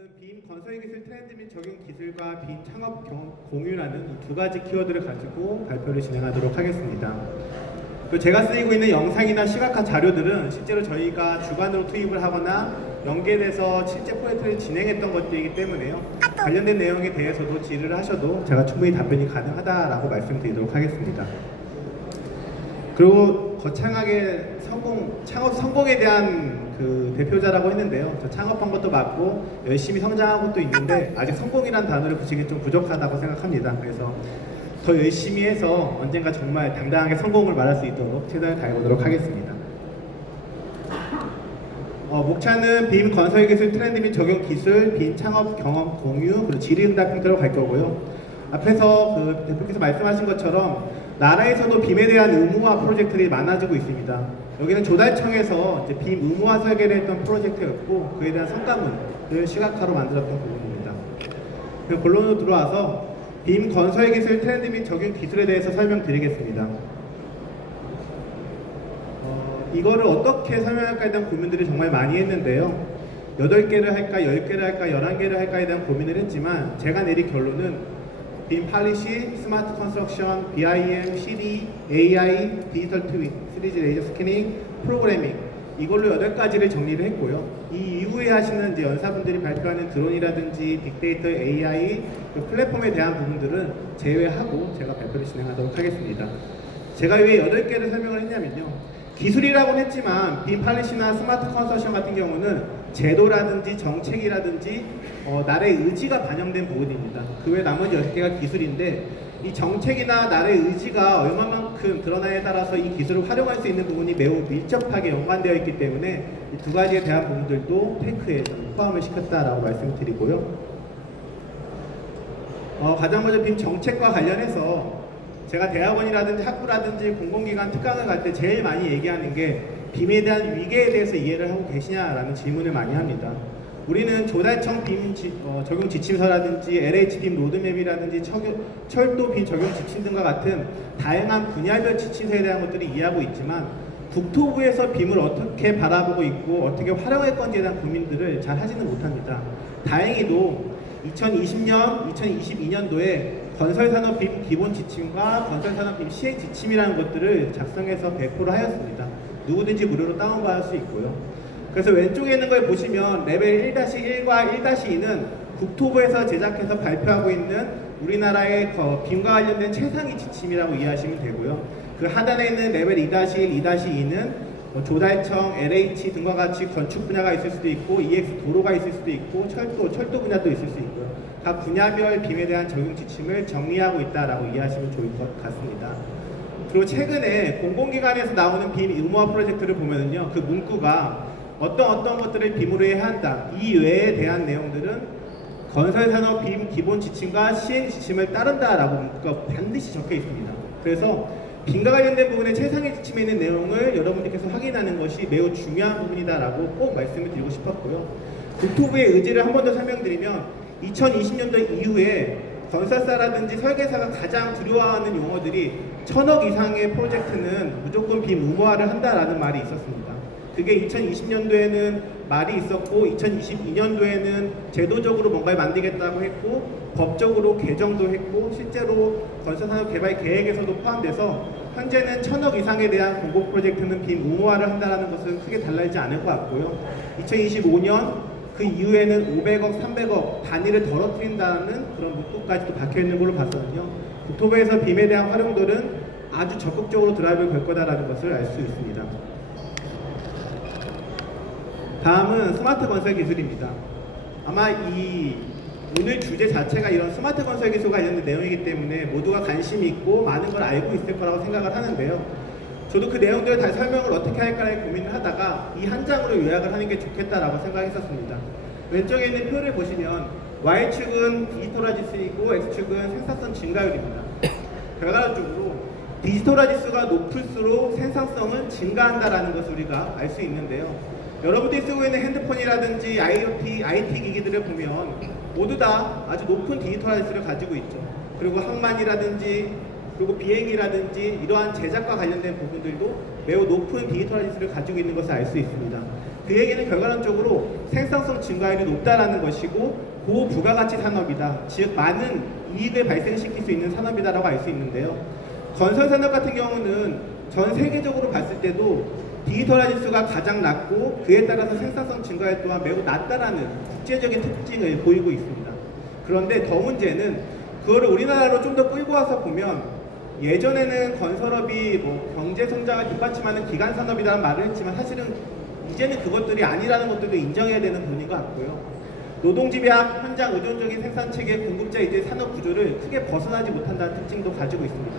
저는 빔 건설 기술 트렌드 및 적용 기술과 빔 창업 경험 공유라는 이 두 가지 키워드를 가지고 발표를 진행하도록 하겠습니다. 제가 쓰이고 있는 영상이나 시각화 자료들은 실제로 저희가 주관으로 투입을 하거나 연계돼서 실제 프로젝트를 진행했던 것들이기 때문에요. 관련된 내용에 대해서도 질의를 하셔도 제가 충분히 답변이 가능하다라고 말씀드리도록 하겠습니다. 그리고 거창하게 창업 성공에 대한 그 대표자라고 했는데요. 저 창업한 것도 맞고 열심히 성장한 것도 있는데 아직 성공이란 단어를 붙이기 좀 부족하다고 생각합니다. 그래서 더 열심히 해서 언젠가 정말 당당하게 성공을 말할 수 있도록 최선을 다해보도록 하겠습니다. 목차는 빔 건설 기술 트렌드 및 적용 기술, 빔 창업 경험 공유, 그리고 질의응답 형태로 갈 거고요. 앞에서 그 대표께서 말씀하신 것처럼 나라에서도 빔에 대한 의무화 프로젝트들이 많아지고 있습니다. 여기는 조달청에서 이제 빔 의무화 설계를 했던 프로젝트였고 그에 대한 성과문을 시각화로 만들었던 부분입니다. 그리고 본론으로 들어와서 빔 건설 기술 트렌드 및 적용 기술에 대해서 설명드리겠습니다. 이거를 어떻게 설명할까에 대한 고민들을 정말 많이 했는데요. 8개를 할까, 10개를 할까, 11개를 할까에 대한 고민을 했지만 제가 내린 결론은 빔 팔리시, 스마트 컨스트럭션, BIM, CD, AI, 디지털 트윈, 3D 레이저 스캐닝, 프로그래밍 이걸로 8가지를 정리를 했고요. 이 이후에 하시는 이제 연사분들이 발표하는 드론이라든지 빅데이터, AI, 그 플랫폼에 대한 부분들은 제외하고 제가 발표를 진행하도록 하겠습니다. 제가 왜 8개를 설명을 했냐면요. 기술이라고는 했지만 빔 팔리시나 스마트 컨스트럭션 같은 경우는 제도라든지 정책이라든지 나라의 의지가 반영된 부분입니다. 그 외 나머지 10개가 기술인데 이 정책이나 나라의 의지가 얼마만큼 드러나에 따라서 이 기술을 활용할 수 있는 부분이 매우 밀접하게 연관되어 있기 때문에 이 두 가지에 대한 부분들도 테크에 포함을 시켰다라고 말씀을 드리고요. 가장 먼저 빔 정책과 관련해서 제가 대학원이라든지 학부라든지 공공기관 특강을 갈 때 제일 많이 얘기하는 게 빔에 대한 위계에 대해서 이해를 하고 계시냐라는 질문을 많이 합니다. 우리는 조달청 빔 적용 지침서라든지 LH빔 로드맵이라든지 철도 빔 적용 지침 등과 같은 다양한 분야별 지침서에 대한 것들을 이해하고 있지만 국토부에서 빔을 어떻게 바라보고 있고 어떻게 활용할 건지에 대한 고민들을 잘 하지는 못합니다. 다행히도 2020년, 2022년도에 건설산업 빔 기본 지침과 건설산업 빔 시행 지침이라는 것들을 작성해서 배포를 하였습니다. 누구든지 무료로 다운받을 수 있고요. 그래서 왼쪽에 있는 걸 보시면 레벨 1-1과 1-2는 국토부에서 제작해서 발표하고 있는 우리나라의 빔과 관련된 최상위 지침이라고 이해하시면 되고요. 그 하단에 있는 레벨 2-1, 2-2는 조달청, LH 등과 같이 건축 분야가 있을 수도 있고 EX 도로가 있을 수도 있고 철도 분야도 있을 수 있고요. 각 분야별 빔에 대한 적용 지침을 정리하고 있다라고 이해하시면 좋을 것 같습니다. 그리고 최근에 공공기관에서 나오는 빔 의무화 프로젝트를 보면은요, 그 문구가 어떤 것들을 빔으로 해야 한다. 이 외에 대한 내용들은 건설산업 빔 기본 지침과 시행 지침을 따른다라고 문구가 반드시 적혀 있습니다. 그래서 빔과 관련된 부분의 최상위 지침에 있는 내용을 여러분들께서 확인하는 것이 매우 중요한 부분이다라고 꼭 말씀을 드리고 싶었고요. 국토부의 의지를 한 번 더 설명드리면 2020년도 이후에 건설사라든지 설계사가 가장 두려워하는 용어들이 1000억 이상의 프로젝트는 무조건 빔 의무화를 한다라는 말이 있었습니다. 그게 2020년도에는 말이 있었고 2022년도에는 제도적으로 뭔가를 만들겠다고 했고 법적으로 개정도 했고 실제로 건설산업개발 계획에서도 포함돼서 현재는 1000억 이상에 대한 공공 프로젝트는 빔 의무화를 한다는 것은 크게 달라지지 않을 것 같고요. 2025년 그 이후에는 500억, 300억 단위를 덜어뜨린다는 그런 문구까지도 박혀있는 걸로 봐서는요. 국토부에서 빔에 대한 활용도는 아주 적극적으로 드라이브를 걸 거다라는 것을 알 수 있습니다. 다음은 스마트 건설 기술입니다. 아마 오늘 주제 자체가 이런 스마트 건설 기술과 관련된 내용이기 때문에 모두가 관심이 있고 많은 걸 알고 있을 거라고 생각을 하는데요. 저도 그 내용들을 다 설명을 어떻게 할까를 고민을 하다가 이 한 장으로 요약을 하는 게 좋겠다라고 생각했었습니다. 왼쪽에 있는 표를 보시면 Y축은 디지털화지수이고 X축은 생산성 증가율입니다. 결과적으로 디지털화지수가 높을수록 생산성은 증가한다라는 것을 우리가 알 수 있는데요. 여러분들이 쓰고 있는 핸드폰이라든지 IoT, IT 기기들을 보면 모두 다 아주 높은 디지털화지수를 가지고 있죠. 그리고 항만이라든지 그리고 비행기라든지 이러한 제작과 관련된 부분들도 매우 높은 디지털화지수를 가지고 있는 것을 알 수 있습니다. 그 얘기는 결과론적으로 생산성 증가율이 높다라는 것이고 고부가가치 산업이다. 즉 많은 이익을 발생시킬 수 있는 산업이다라고 알 수 있는데요. 건설 산업 같은 경우는 전 세계적으로 봤을 때도 디지털화 지수가 가장 낮고 그에 따라서 생산성 증가율 또한 매우 낮다라는 국제적인 특징을 보이고 있습니다. 그런데 더 문제는 그거를 우리나라로 좀 더 끌고 와서 보면 예전에는 건설업이 뭐 경제 성장을 뒷받침하는 기간 산업이라는 말을 했지만 사실은 이제는 그것들이 아니라는 것들도 인정해야 되는 부분인 것 같고요. 노동집약, 현장 의존적인 생산체계, 공급자 이제 산업 구조를 크게 벗어나지 못한다는 특징도 가지고 있습니다.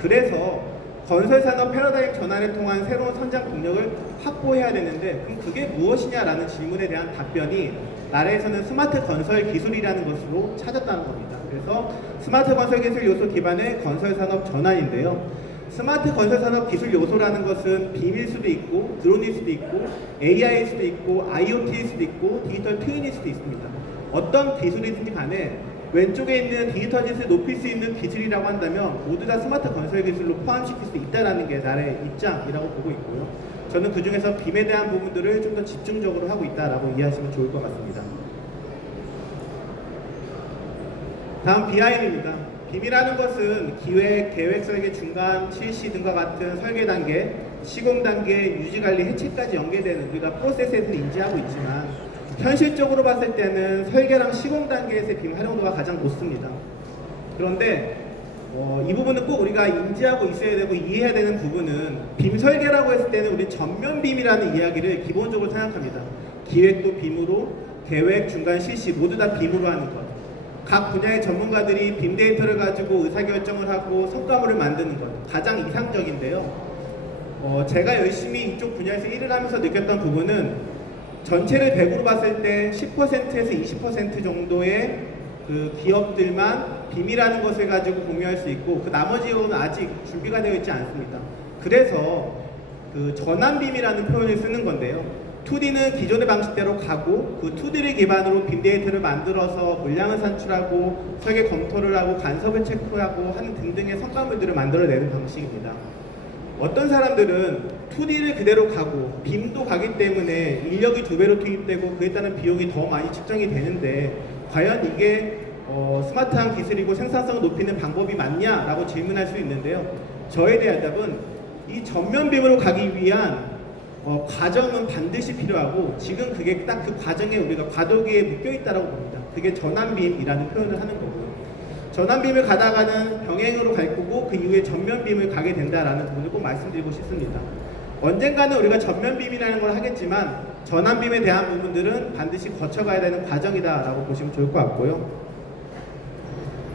그래서 건설산업 패러다임 전환을 통한 새로운 성장 동력을 확보해야 되는데 그럼 그게 무엇이냐라는 질문에 대한 답변이 나라에서는 스마트 건설 기술이라는 것으로 찾았다는 겁니다. 그래서 스마트 건설 기술 요소 기반의 건설산업 전환인데요. 스마트 건설산업 기술 요소라는 것은 빔일 수도 있고 드론일 수도 있고 AI일 수도 있고 IoT일 수도 있고 디지털 트윈일 수도 있습니다. 어떤 기술이든지 간에 왼쪽에 있는 디지털 기술을 높일 수 있는 기술이라고 한다면 모두 다 스마트 건설 기술로 포함시킬 수 있다는 게 나의 입장이라고 보고 있고요. 저는 그 중에서 빔에 대한 부분들을 좀 더 집중적으로 하고 있다라고 이해하시면 좋을 것 같습니다. 다음 BIM입니다. 빔이라는 것은 기획, 계획, 설계, 중간, 실시 등과 같은 설계 단계, 시공 단계, 유지 관리, 해체까지 연계되는 우리가 프로세스에서 인지하고 있지만 현실적으로 봤을 때는 설계랑 시공 단계에서의 빔 활용도가 가장 높습니다. 그런데 이 부분은 꼭 우리가 인지하고 있어야 되고 이해해야 되는 부분은 빔 설계라고 했을 때는 우리 전면 빔이라는 이야기를 기본적으로 생각합니다. 기획도 빔으로, 계획, 중간, 실시 모두 다 빔으로 하는 것. 각 분야의 전문가들이 빔 데이터를 가지고 의사결정을 하고 성과물을 만드는 것 가장 이상적인데요. 제가 열심히 이쪽 분야에서 일을 하면서 느꼈던 부분은 전체를 100으로 봤을 때 10%에서 20% 정도의 그 기업들만 빔이라는 것을 가지고 공유할 수 있고 그 나머지는 아직 준비가 되어 있지 않습니다. 그래서 그 전환빔이라는 표현을 쓰는 건데요. 2D는 기존의 방식대로 가고 그 2D를 기반으로 빔 데이터를 만들어서 물량을 산출하고 설계 검토를 하고 간섭을 체크하고 하는 등등의 성과물들을 만들어내는 방식입니다. 어떤 사람들은 2D를 그대로 가고 빔도 가기 때문에 인력이 2배로 투입되고 그에 따른 비용이 더 많이 측정이 되는데 과연 이게 스마트한 기술이고 생산성을 높이는 방법이 맞냐라고 질문할 수 있는데요. 저에 대한 답은 이 전면 빔으로 가기 위한 과정은 반드시 필요하고 지금 그게 딱 그 과정에 우리가 과도기에 묶여 있다고 봅니다. 그게 전환빔이라는 표현을 하는 거고요. 전환빔을 가다가는 병행으로 갈 거고 그 이후에 전면빔을 가게 된다라는 부분을 꼭 말씀드리고 싶습니다. 언젠가는 우리가 전면빔이라는 걸 하겠지만 전환빔에 대한 부분들은 반드시 거쳐가야 되는 과정이다라고 보시면 좋을 것 같고요.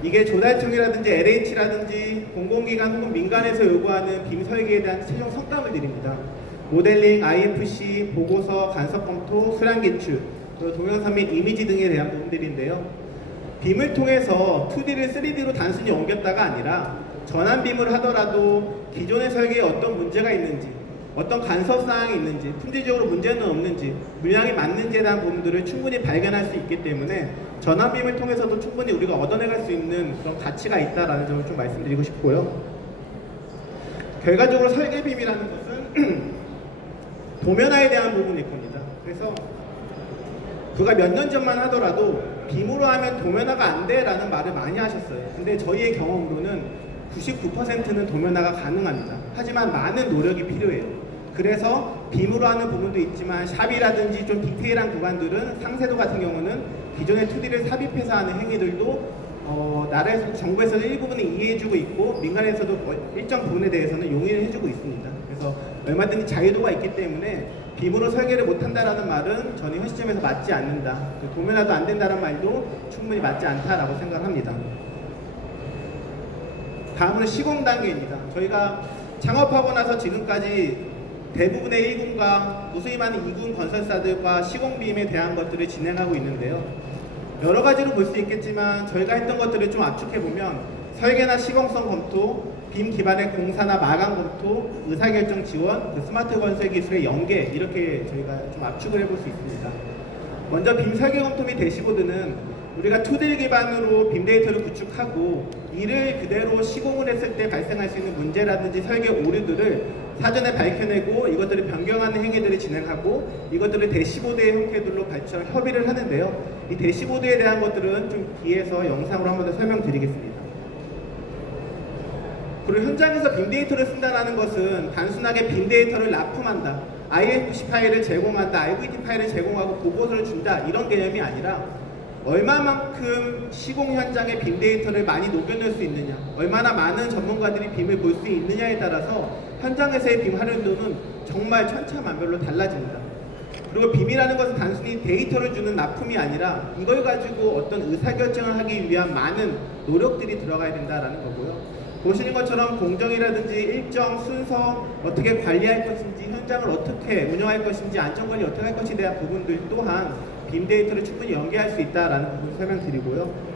이게 조달청이라든지 LH라든지 공공기관 혹은 민간에서 요구하는 빔 설계에 대한 최종 성과물들입니다. 모델링, IFC, 보고서, 간섭 검토, 수량 기출, 동영상 및 이미지 등에 대한 부분들인데요. 빔을 통해서 2D를 3D로 단순히 옮겼다가 아니라 전환빔을 하더라도 기존의 설계에 어떤 문제가 있는지, 어떤 간섭사항이 있는지, 품질적으로 문제는 없는지, 물량이 맞는지에 대한 부분들을 충분히 발견할 수 있기 때문에 전환빔을 통해서도 충분히 우리가 얻어내갈 수 있는 그런 가치가 있다는 점을 좀 말씀드리고 싶고요. 결과적으로 설계빔이라는 것은 도면화에 대한 부분일 겁니다. 그래서 그가 몇 년 전만 하더라도 빔으로 하면 도면화가 안 돼라는 말을 많이 하셨어요. 근데 저희의 경험으로는 99%는 도면화가 가능합니다. 하지만 많은 노력이 필요해요. 그래서 빔으로 하는 부분도 있지만 샵이라든지 좀 디테일한 구간들은 상세도 같은 경우는 기존의 2D를 삽입해서 하는 행위들도 나라에서 정부에서는 일부분은 이해해주고 있고 민간에서도 일정 부분에 대해서는 용인을 해주고 있습니다. 그래서 얼마든지 자유도가 있기 때문에 빔으로 설계를 못한다라는 말은 저는 현 시점에서 맞지 않는다. 도면화도 안 된다는 말도 충분히 맞지 않다라고 생각합니다. 다음은 시공 단계입니다. 저희가 창업하고 나서 지금까지 대부분의 1군과 무수히 많은 2군 건설사들과 시공빔에 대한 것들을 진행하고 있는데요. 여러 가지로 볼 수 있겠지만 저희가 했던 것들을 좀 압축해보면 설계나 시공성 검토, 빔 기반의 공사나 마감 검토, 의사결정 지원, 스마트 건설 기술의 연계 이렇게 저희가 좀 압축을 해볼 수 있습니다. 먼저 빔 설계 검토 및 대시보드는 우리가 2D 기반으로 빔 데이터를 구축하고 이를 그대로 시공을 했을 때 발생할 수 있는 문제라든지 설계 오류들을 사전에 밝혀내고 이것들을 변경하는 행위들을 진행하고 이것들을 대시보드의 형태들로 협의를 하는데요. 이 대시보드에 대한 것들은 좀 뒤에서 영상으로 한 번 더 설명드리겠습니다. 그리고 현장에서 빅데이터를 쓴다는 것은 단순하게 빅데이터를 납품한다, IFC 파일을 제공한다, IVT 파일을 제공하고 보고서를 준다, 이런 개념이 아니라 얼마만큼 시공 현장에 빅데이터를 많이 녹여낼 수 있느냐, 얼마나 많은 전문가들이 빔을 볼 수 있느냐에 따라서 현장에서의 빔 활용도는 정말 천차만별로 달라집니다. 그리고 빔이라는 것은 단순히 데이터를 주는 납품이 아니라 이걸 가지고 어떤 의사결정을 하기 위한 많은 노력들이 들어가야 된다는 거고요. 보시는 것처럼 공정이라든지 일정, 순서, 어떻게 관리할 것인지, 현장을 어떻게 운영할 것인지, 안전관리 어떻게 할 것에 대한 부분들 또한 빔 데이터를 충분히 연계할 수 있다는 부분을 설명드리고요.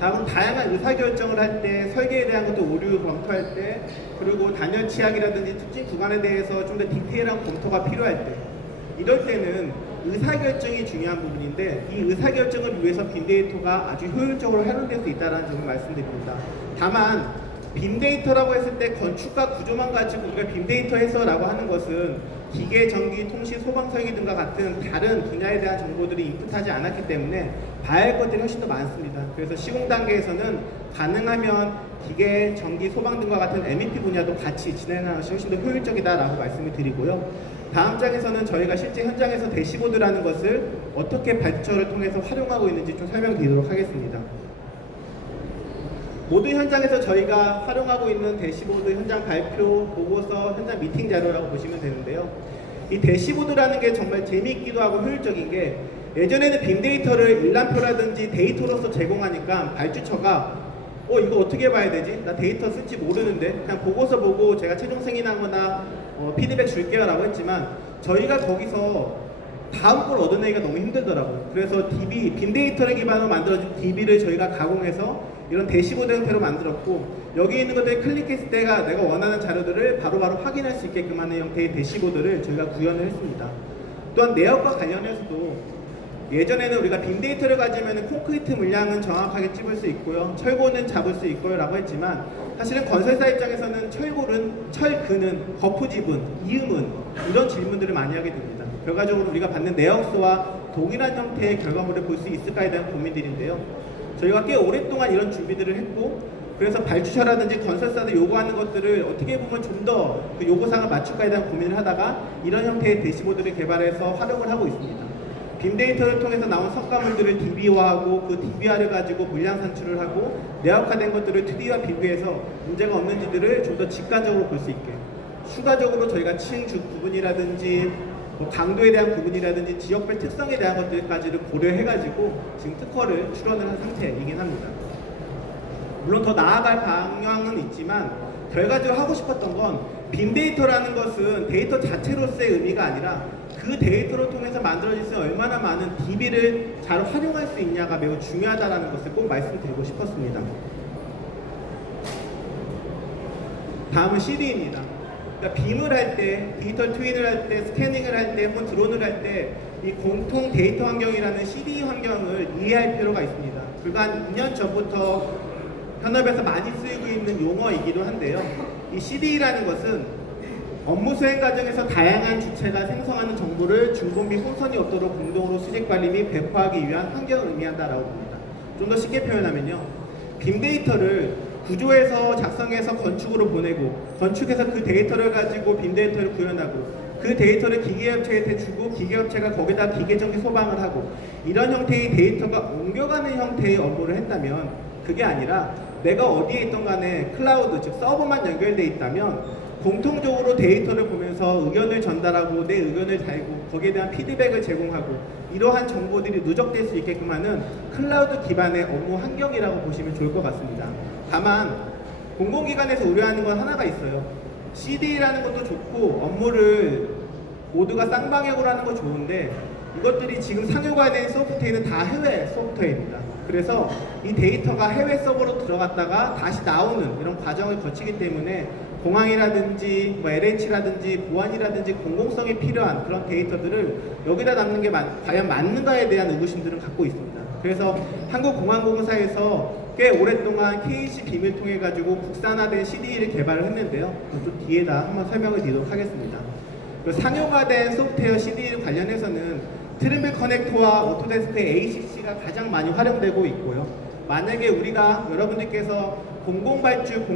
다음은 다양한 의사결정을 할 때, 설계에 대한 것도 오류 검토할 때, 그리고 단열 치약이라든지 특징 구간에 대해서 좀 더 디테일한 검토가 필요할 때, 이럴 때는 의사결정이 중요한 부분인데 이 의사결정을 위해서 빔데이터가 아주 효율적으로 활용될 수 있다는 점을 말씀드립니다. 다만 빔데이터라고 했을 때 건축과 구조만 가지고 우리가 빔데이터 해서라고 하는 것은 기계, 전기, 통신, 소방, 설계 등과 같은 다른 분야에 대한 정보들이 인풋하지 않았기 때문에 봐야 할 것들이 훨씬 더 많습니다. 그래서 시공 단계에서는 가능하면 기계, 전기, 소방 등과 같은 MEP 분야도 같이 진행하는 것이 훨씬 더 효율적이다라고 말씀을 드리고요. 다음 장에서는 저희가 실제 현장에서 대시보드라는 것을 어떻게 발표를 통해서 활용하고 있는지 좀 설명드리도록 하겠습니다. 모든 현장에서 저희가 활용하고 있는 대시보드 현장 발표, 보고서, 현장 미팅 자료라고 보시면 되는데요. 이 대시보드라는 게 정말 재미있기도 하고 효율적인 게 예전에는 빔데이터를 일람표라든지 데이터로서 제공하니까 발주처가 이거 어떻게 봐야 되지? 나 데이터 쓸지 모르는데 그냥 보고서 보고 제가 최종 승인하거나 피드백 줄게요 라고 했지만 저희가 거기서 다음 걸 얻어내기가 너무 힘들더라고요. 그래서 DB, 빔데이터를 기반으로 만들어진 DB를 저희가 가공해서 이런 대시보드 형태로 만들었고 여기 있는 것들을 클릭했을 때 내가 원하는 자료들을 바로바로 확인할 수 있게끔 하는 형태의 대시보드를 저희가 구현을 했습니다. 또한 내역과 관련해서도 예전에는 우리가 빔데이터를 가지면 콘크리트 물량은 정확하게 찝을 수 있고요, 철고는 잡을 수 있고요 라고 했지만 사실은 건설사 입장에서는 철근은, 거푸 지분, 이음은 이런 질문들을 많이 하게 됩니다. 결과적으로 우리가 받는 내역서와 동일한 형태의 결과물을 볼 수 있을까에 대한 고민들인데요. 저희가 꽤 오랫동안 이런 준비들을 했고 그래서 발주처라든지 건설사들 요구하는 것들을 어떻게 보면 좀 더 그 요구사항을 맞출까에 대한 고민을 하다가 이런 형태의 대시보드를 개발해서 활용을 하고 있습니다. 빔데이터를 통해서 나온 성과물들을 DB화하고 그 DB화를 가지고 물량 산출을 하고 내역화된 것들을 2D와 비교해서 문제가 없는지들을 좀 더 직관적으로 볼 수 있게, 추가적으로 저희가 층 부분이라든지 강도에 대한 부분이라든지 지역별 특성에 대한 것들까지를 고려해가지고 지금 특허를 출원을 한 상태이긴 합니다. 물론 더 나아갈 방향은 있지만 결과적으로 하고 싶었던 건 빔데이터라는 것은 데이터 자체로서의 의미가 아니라 그 데이터를 통해서 만들어질 수 있는 얼마나 많은 DB를 잘 활용할 수 있냐가 매우 중요하다는 것을 꼭 말씀드리고 싶었습니다. 다음은 CD입니다. 그러니까 빔을 할 때, 디지털 트윈을 할 때, 스캐닝을 할 때, 혹은 드론을 할 때 이 공통 데이터 환경이라는 CD 환경을 이해할 필요가 있습니다. 불과 한 2년 전부터 현업에서 많이 쓰이고 있는 용어이기도 한데요. 이 CD라는 것은 업무 수행 과정에서 다양한 주체가 생성하는 정보를 중복 및 혼선이 없도록 공동으로 수집 관리 및 배포하기 위한 환경을 의미한다라고 봅니다. 좀 더 쉽게 표현하면요, 빔데이터를 구조에서 작성해서 건축으로 보내고 건축에서 그 데이터를 가지고 빔데이터를 구현하고 그 데이터를 기계업체한테 주고 기계업체가 거기다 기계전기 소방을 하고 이런 형태의 데이터가 옮겨가는 형태의 업무를 했다면 그게 아니라 내가 어디에 있던 간에 클라우드, 즉 서버만 연결되어 있다면 공통적으로 데이터를 보면서 의견을 전달하고 내 의견을 달고 거기에 대한 피드백을 제공하고 이러한 정보들이 누적될 수 있게끔 하는 클라우드 기반의 업무 환경이라고 보시면 좋을 것 같습니다. 다만 공공기관에서 우려하는 건 하나가 있어요. CD라는 것도 좋고 업무를 모두가 쌍방향으로 하는 거 좋은데 이것들이 지금 상용화에 대한 소프트웨어는 다 해외 소프트웨어입니다. 그래서 이 데이터가 해외 서버로 들어갔다가 다시 나오는 이런 과정을 거치기 때문에 공항이라든지 LH라든지 보안이라든지 공공성이 필요한 그런 데이터들을 여기다 담는 게 과연 맞는가에 대한 의구심들을 갖고 있습니다. 그래서 한국공항공사에서 꽤 오랫동안 KC 빔을 통해 가지고 국산화된 CD를 개발을 했는데요. 좀 뒤에다 한번 설명을 드리도록 하겠습니다. 상용화된 소프트웨어 CD 관련해서는 트림블 커넥터와 오토데스크의 ACC가 가장 많이 활용되고 있고요. 만약에 우리가 여러분들께서 공공발주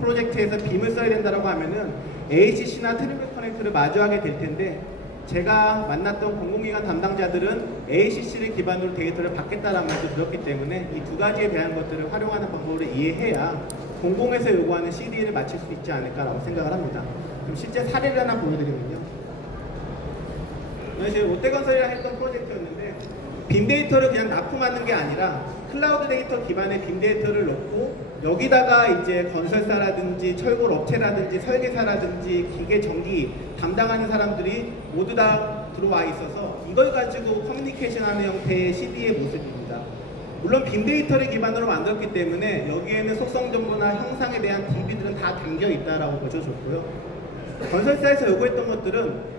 프로젝트에서 빔을 써야 된다고 하면은 ACC나 트림블 커넥터를 마주하게 될 텐데, 제가 만났던 공공기관 담당자들은 ACC를 기반으로 데이터를 받겠다는 말도 들었기 때문에 이 두 가지에 대한 것들을 활용하는 방법을 이해해야 공공에서 요구하는 CD를 맞출 수 있지 않을까라고 생각을 합니다. 그럼 실제 사례를 하나 보여드리면요. 저희 롯데건설이랑 했던 프로젝트였는데, 빔데이터를 그냥 납품하는 게 아니라 클라우드 데이터 기반의 빔데이터를 넣고 여기다가 이제 건설사라든지 철골 업체라든지 설계사라든지 기계 전기 담당하는 사람들이 모두 다 들어와 있어서 이걸 가지고 커뮤니케이션하는 형태의 CD의 모습입니다. 물론 빔데이터를 기반으로 만들었기 때문에 여기에는 속성 정보나 형상에 대한 DB들은 다 담겨 있다라고 보셔줬고요. 건설사에서 요구했던 것들은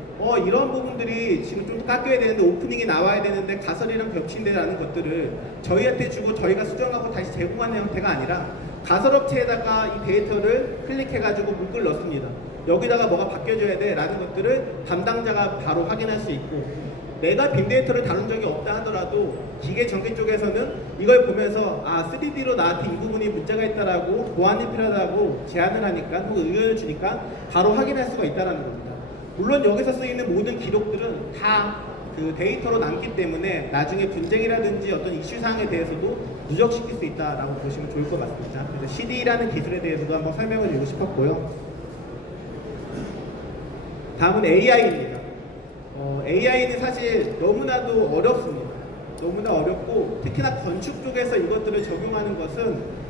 이런 부분들이 지금 좀 깎여야 되는데, 오프닝이 나와야 되는데 가설이랑 겹친다라는 것들을 저희한테 주고 저희가 수정하고 다시 제공하는 형태가 아니라 가설업체에다가 이 데이터를 클릭해가지고 문구를 넣습니다. 여기다가 뭐가 바뀌어줘야 돼 라는 것들을 담당자가 바로 확인할 수 있고, 내가 빔데이터를 다룬 적이 없다 하더라도 기계 전기 쪽에서는 이걸 보면서 3D로 나한테 이 부분이 문제가 있다라고, 보완이 필요하다고 제안을 하니까, 혹은 의견을 주니까 바로 확인할 수가 있다는 겁니다. 물론 여기서 쓰이는 모든 기록들은 다 그 데이터로 남기 때문에 나중에 분쟁이라든지 어떤 이슈사항에 대해서도 누적시킬 수 있다라고 보시면 좋을 것 같습니다. 그래서 CD라는 기술에 대해서도 한번 설명을 드리고 싶었고요. 다음은 AI입니다. AI는 사실 너무나도 어렵습니다. 너무나 어렵고, 특히나 건축 쪽에서 이것들을 적용하는 것은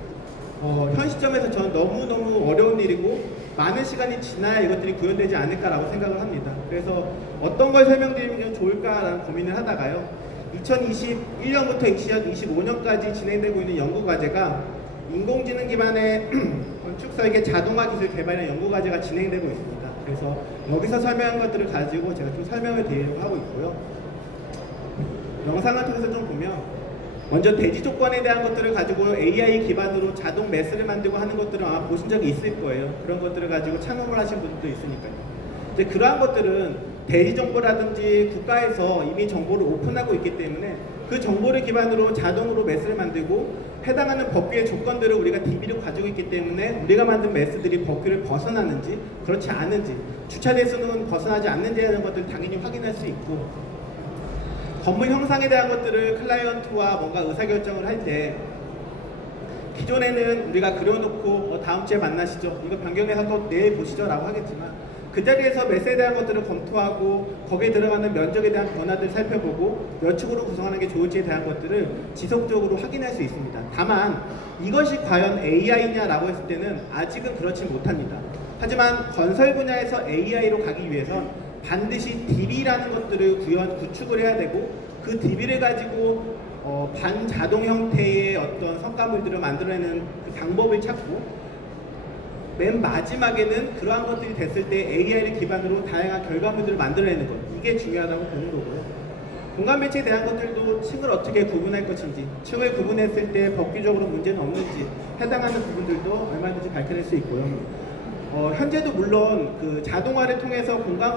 현 시점에서 저는 너무너무 어려운 일이고, 많은 시간이 지나야 이것들이 구현되지 않을까라고 생각을 합니다. 그래서 어떤 걸 설명드리면 좋을까라는 고민을 하다가요, 2021년부터 2025년까지 진행되고 있는 연구과제가 인공지능 기반의 건축 설계 자동화 기술 개발이라는 연구과제가 진행되고 있습니다. 그래서 여기서 설명한 것들을 가지고 제가 좀 설명을 드리려고 하고 있고요. 영상을 통해서 좀 보면, 먼저 대지 조건에 대한 것들을 가지고 AI 기반으로 자동 매스를 만들고 하는 것들을 아마 보신 적이 있을 거예요. 그런 것들을 가지고 창업을 하신 분들도 있으니까요. 이제 그러한 것들은 대지 정보라든지 국가에서 이미 정보를 오픈하고 있기 때문에 그 정보를 기반으로 자동으로 매스를 만들고, 해당하는 법규의 조건들을 우리가 DB로 가지고 있기 때문에 우리가 만든 매스들이 법규를 벗어나는지 그렇지 않은지, 주차 대수는 벗어나지 않는지 하는 것들을 당연히 확인할 수 있고, 건물 형상에 대한 것들을 클라이언트와 뭔가 의사결정을 할 때, 기존에는 우리가 그려놓고 다음 주에 만나시죠, 이거 변경해서 또 내일 보시죠 라고 하겠지만, 그 자리에서 매스에 대한 것들을 검토하고 거기에 들어가는 면적에 대한 변화들을 살펴보고 몇 축으로 구성하는 게 좋을지에 대한 것들을 지속적으로 확인할 수 있습니다. 다만 이것이 과연 AI냐라고 했을 때는 아직은 그렇지 못합니다. 하지만 건설 분야에서 AI로 가기 위해선 반드시 DB라는 것들을 구축을 해야 되고, 그 DB를 가지고 반자동 형태의 어떤 성과물들을 만들어내는 그 방법을 찾고, 맨 마지막에는 그러한 것들이 됐을 때 AI를 기반으로 다양한 결과물들을 만들어내는 것, 이게 중요하다고 보는 거고요. 공간 배치에 대한 것들도 층을 어떻게 구분할 것인지, 층을 구분했을 때 법규적으로 문제는 없는지 해당하는 부분들도 얼마든지 밝혀낼 수 있고요. 현재도 물론 그 자동화를 통해서 공간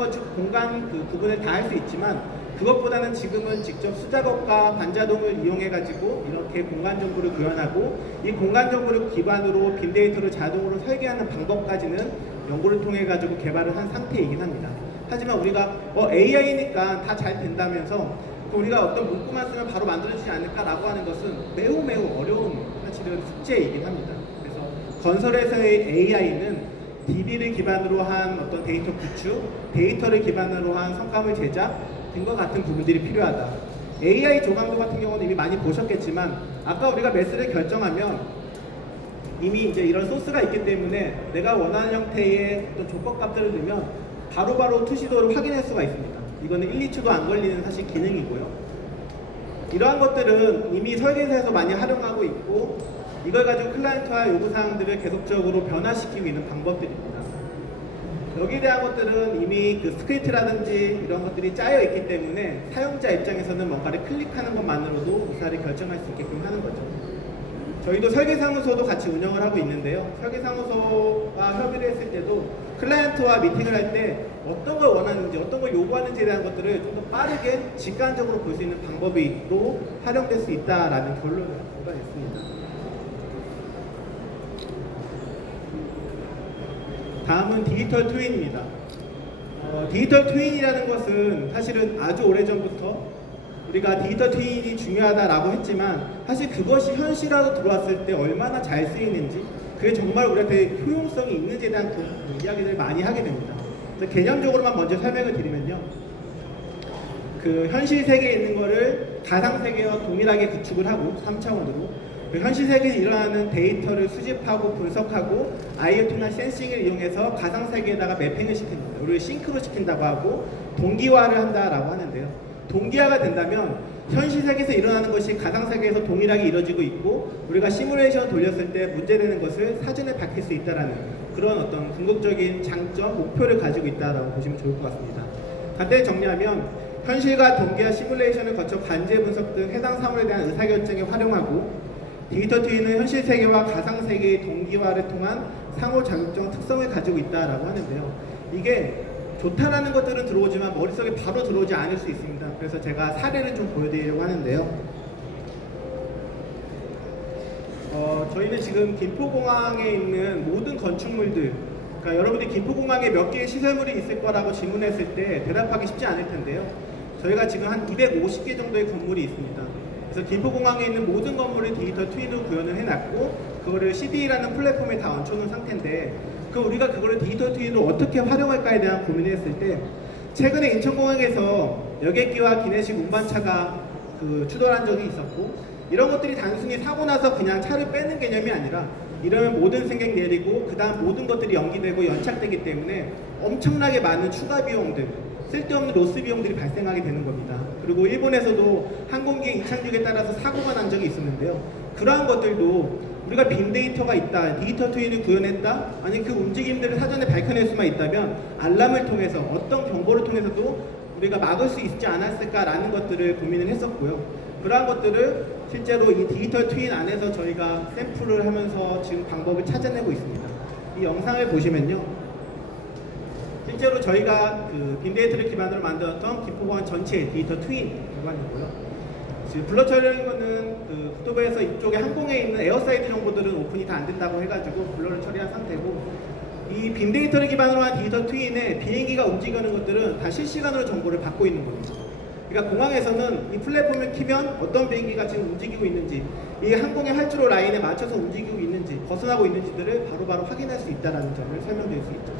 그 구분을 다 할 수 있지만, 그것보다는 지금은 직접 수작업과 반자동을 이용해 가지고 이렇게 공간 정보를 구현하고, 이 공간 정보를 기반으로 빔데이터를 자동으로 설계하는 방법까지는 연구를 통해 가지고 개발을 한 상태이긴 합니다. 하지만 우리가 AI니까 다 잘 된다면서 우리가 어떤 문구만 쓰면 바로 만들어지지 않을까라고 하는 것은 매우 어려운 사실은 숙제이긴 합니다. 그래서 건설에서의 AI는 DB를 기반으로 한 어떤 데이터 구축, 데이터를 기반으로 한 성과물 제작 등과 같은 부분들이 필요하다. AI 조감도 같은 경우는 이미 많이 보셨겠지만, 아까 우리가 매스를 결정하면 이미 이제 이런 소스가 있기 때문에 내가 원하는 형태의 어떤 조건값들을 넣으면 바로바로 투시도를 확인할 수가 있습니다. 이거는 1, 2초도 안 걸리는 사실 기능이고요. 이러한 것들은 이미 설계사에서 많이 활용하고 있고, 이걸 가지고 클라이언트와 요구사항들을 계속적으로 변화시키고 있는 방법들입니다. 여기에 대한 것들은 이미 그 스크립트라든지 이런 것들이 짜여 있기 때문에 사용자 입장에서는 뭔가를 클릭하는 것만으로도 의사를 결정할 수 있게끔 하는 거죠. 저희도 설계사무소도 같이 운영을 하고 있는데요. 설계사무소와 협의를 했을 때도 클라이언트와 미팅을 할 때 어떤 걸 원하는지, 어떤 걸 요구하는지에 대한 것들을 좀 더 빠르게 직관적으로 볼 수 있는 방법이 또 활용될 수 있다라는 결론을 얻어냈습니다. 다음은 디지털 트윈입니다. 디지털 트윈이라는 것은 사실은 아주 오래전부터 우리가 디지털 트윈이 중요하다라고 했지만 사실 그것이 현실화로 들어왔을 때 얼마나 잘 쓰이는지 그게 정말 우리한테 효용성이 있는지에 대한 이야기를 많이 하게 됩니다. 그래서 개념적으로만 먼저 설명을 드리면요. 그 현실 세계에 있는 거를 가상 세계와 동일하게 구축을 하고 3차원으로 그 현실 세계에 일어나는 데이터를 수집하고 분석하고 IoT나 센싱을 이용해서 가상 세계에다가 매핑을 시킵니다. 우리를 싱크로 시킨다고 하고 동기화를 한다라고 하는데요. 동기화가 된다면 현실 세계에서 일어나는 것이 가상 세계에서 동일하게 이루어지고 있고 우리가 시뮬레이션 돌렸을 때 문제되는 것을 사전에 밝힐 수 있다라는 그런 어떤 궁극적인 장점, 목표를 가지고 있다라고 보시면 좋을 것 같습니다. 간단히 정리하면 현실과 동기화 시뮬레이션을 거쳐 관제 분석 등 해당 사물에 대한 의사결정에 활용하고 디지털 트윈은 현실 세계와 가상 세계의 동기화를 통한 상호작용 특성을 가지고 있다라고 하는데요. 이게 좋다라는 것들은 들어오지만 머릿속에 바로 들어오지 않을 수 있습니다. 그래서 제가 사례를 좀 보여드리려고 하는데요. 저희는 지금 김포공항에 있는 모든 건축물들, 그러니까 여러분들이 김포공항에 몇 개의 시설물이 있을 거라고 질문했을 때 대답하기 쉽지 않을 텐데요. 저희가 지금 한 250개 정도의 건물이 있습니다. 그래서 김포공항에 있는 모든 건물을 디지털 트윈으로 구현을 해놨고 그거를 CD라는 플랫폼에 다 얹혀놓은 상태인데 우리가 그거를 디지털 트윈으로 어떻게 활용할까에 대한 고민을 했을 때 최근에 인천공항에서 여객기와 기내식 운반차가 추돌한 적이 있었고 이런 것들이 단순히 사고 나서 그냥 차를 빼는 개념이 아니라 이러면 모든 승객 내리고 그 다음 모든 것들이 연기되고 연착되기 때문에 엄청나게 많은 추가 비용들 쓸데없는 로스 비용들이 발생하게 되는 겁니다. 그리고 일본에서도 항공기 이착륙에 따라서 사고가 난 적이 있었는데요. 그러한 것들도 우리가 빅데이터가 있다, 디지털 트윈을 구현했다, 아니 그 움직임들을 사전에 밝혀낼 수만 있다면 알람을 통해서 어떤 정보를 통해서도 우리가 막을 수 있지 않았을까라는 것들을 고민을 했었고요. 그러한 것들을 실제로 이 디지털 트윈 안에서 저희가 샘플을 하면서 지금 방법을 찾아내고 있습니다. 이 영상을 보시면요. 실제로 저희가 빅데이터를 기반으로 만들었던 김포공항 전체 디지털 트윈 기반이고요. 지금 블러 처리하는 거는 국토부에서 이쪽에 항공에 있는 에어사이드 정보들은 오픈이 다 안 된다고 해가지고 블러를 처리한 상태고 이 빅데이터를 기반으로 한 디지털 트윈에 비행기가 움직이는 것들은 다 실시간으로 정보를 받고 있는 겁니다. 그러니까 공항에서는 이 플랫폼을 키면 어떤 비행기가 지금 움직이고 있는지 이 항공의 활주로 라인에 맞춰서 움직이고 있는지 벗어나고 있는지들을 바로바로 확인할 수 있다는 점을 설명드릴 수 있죠.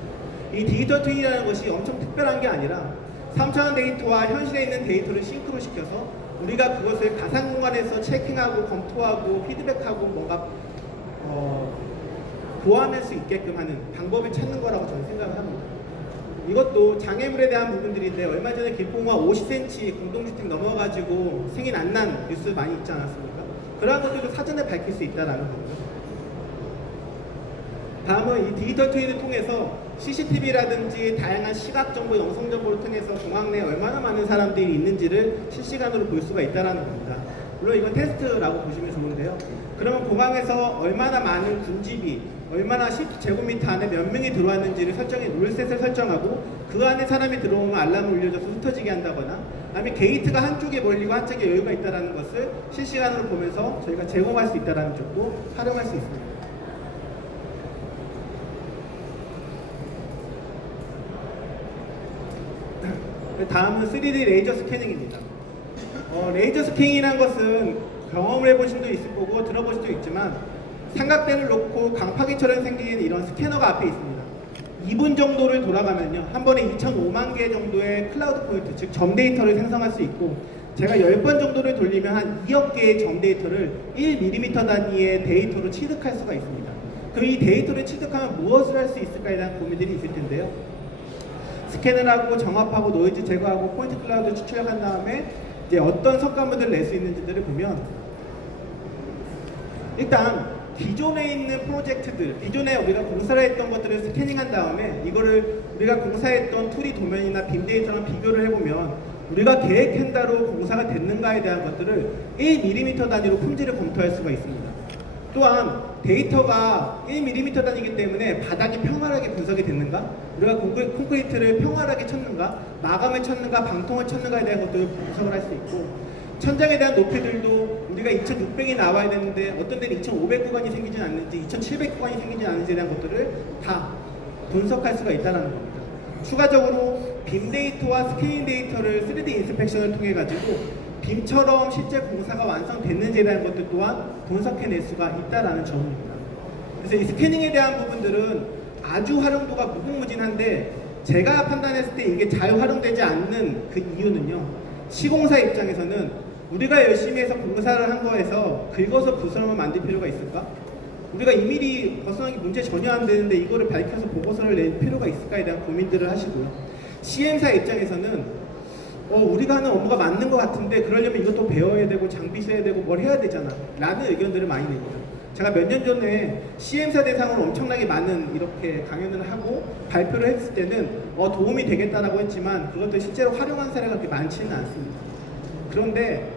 이 디지털 트윈이라는 것이 엄청 특별한 게 아니라 3차원 데이터와 현실에 있는 데이터를 싱크로 시켜서 우리가 그것을 가상 공간에서 체킹하고 검토하고 피드백하고 뭔가 보완할 수 있게끔 하는 방법을 찾는 거라고 저는 생각을 합니다. 이것도 장애물에 대한 부분들인데 얼마 전에 김포공항 50cm 공동주택 넘어가지고 승인 안 난 뉴스 많이 있지 않았습니까? 그러한 것들도 사전에 밝힐 수 있다는 거고요. 다음은 이 디지털 트윈을 통해서 CCTV라든지 다양한 시각 정보, 영상 정보를 통해서 공항 내에 얼마나 많은 사람들이 있는지를 실시간으로 볼 수가 있다는 겁니다. 물론 이건 테스트라고 보시면 좋은데요. 그러면 공항에서 얼마나 많은 군집이 얼마나 10제곱미터 안에 몇 명이 들어왔는지를 룰셋을 설정하고 그 안에 사람이 들어오면 알람을 울려줘서 흩어지게 한다거나 그다음에 게이트가 한쪽에 몰리고 한쪽에 여유가 있다는 것을 실시간으로 보면서 저희가 제공할 수 있다는 쪽도 활용할 수 있습니다. 다음은 3D 레이저 스캐닝입니다. 레이저 스캐닝이라는 것은 경험을 해보신 분도 있을 거고 들어보신 도 있지만 삼각대를 놓고 강파기처럼 생긴 이런 스캐너가 앞에 있습니다. 2분 정도를 돌아가면요 한 번에 2,005만 개 정도의 클라우드 포인트, 즉 점 데이터를 생성할 수 있고 제가 10번 정도를 돌리면 한 2억 개의 점 데이터를 1mm 단위의 데이터로 취득할 수가 있습니다. 그럼 이 데이터를 취득하면 무엇을 할 수 있을까에 대한 고민들이 있을 텐데요. 스캔을 하고 정합하고 노이즈 제거하고 포인트 클라우드 추출한 다음에 이제 어떤 성과물들을 낼 수 있는지들을 보면 일단 기존에 있는 프로젝트들, 기존에 우리가 공사를 했던 것들을 스캐닝한 다음에 이거를 우리가 공사했던 2D 도면이나 빅데이터랑 비교를 해보면 우리가 계획한 대로 공사가 됐는가에 대한 것들을 1mm 단위로 품질을 검토할 수가 있습니다. 또한 데이터가 1mm 단위이기 때문에 바닥이 평활하게 분석이 됐는가? 우리가 콘크리트를 평활하게 쳤는가? 마감을 쳤는가? 방통을 쳤는가에 대한 것들을 분석을 할 수 있고, 천장에 대한 높이들도 우리가 2600이 나와야 되는데 어떤 데는 2500 구간이 생기진 않는지 2700 구간이 생기지 않는지에 대한 것들을 다 분석할 수가 있다는 겁니다. 추가적으로 빔 데이터와 스캐닝 데이터를 3D 인스펙션을 통해 가지고 빔처럼 실제 공사가 완성됐는지에 대한 것들 또한 분석해낼 수가 있다는 점입니다. 그래서 이 스캐닝에 대한 부분들은 아주 활용도가 무궁무진한데, 제가 판단했을 때 이게 잘 활용되지 않는 그 이유는요, 시공사 입장에서는 우리가 열심히 해서 공사를 한 거에서 긁어서 부스럼을 만들 필요가 있을까? 우리가 2mm 벗어나기 문제 전혀 안 되는데 이거를 밝혀서 보고서를 낼 필요가 있을까에 대한 고민들을 하시고요. 시행사 입장에서는 우리가 하는 업무가 맞는 것 같은데 그러려면 이것도 배워야 되고 장비 써야 되고 뭘 해야 되잖아 라는 의견들을 많이 냅니다. 제가 몇 년 전에 시행사 대상으로 엄청나게 많은 이렇게 강연을 하고 발표를 했을 때는 도움이 되겠다라고 했지만 그것도 실제로 활용한 사례가 그렇게 많지는 않습니다. 그런데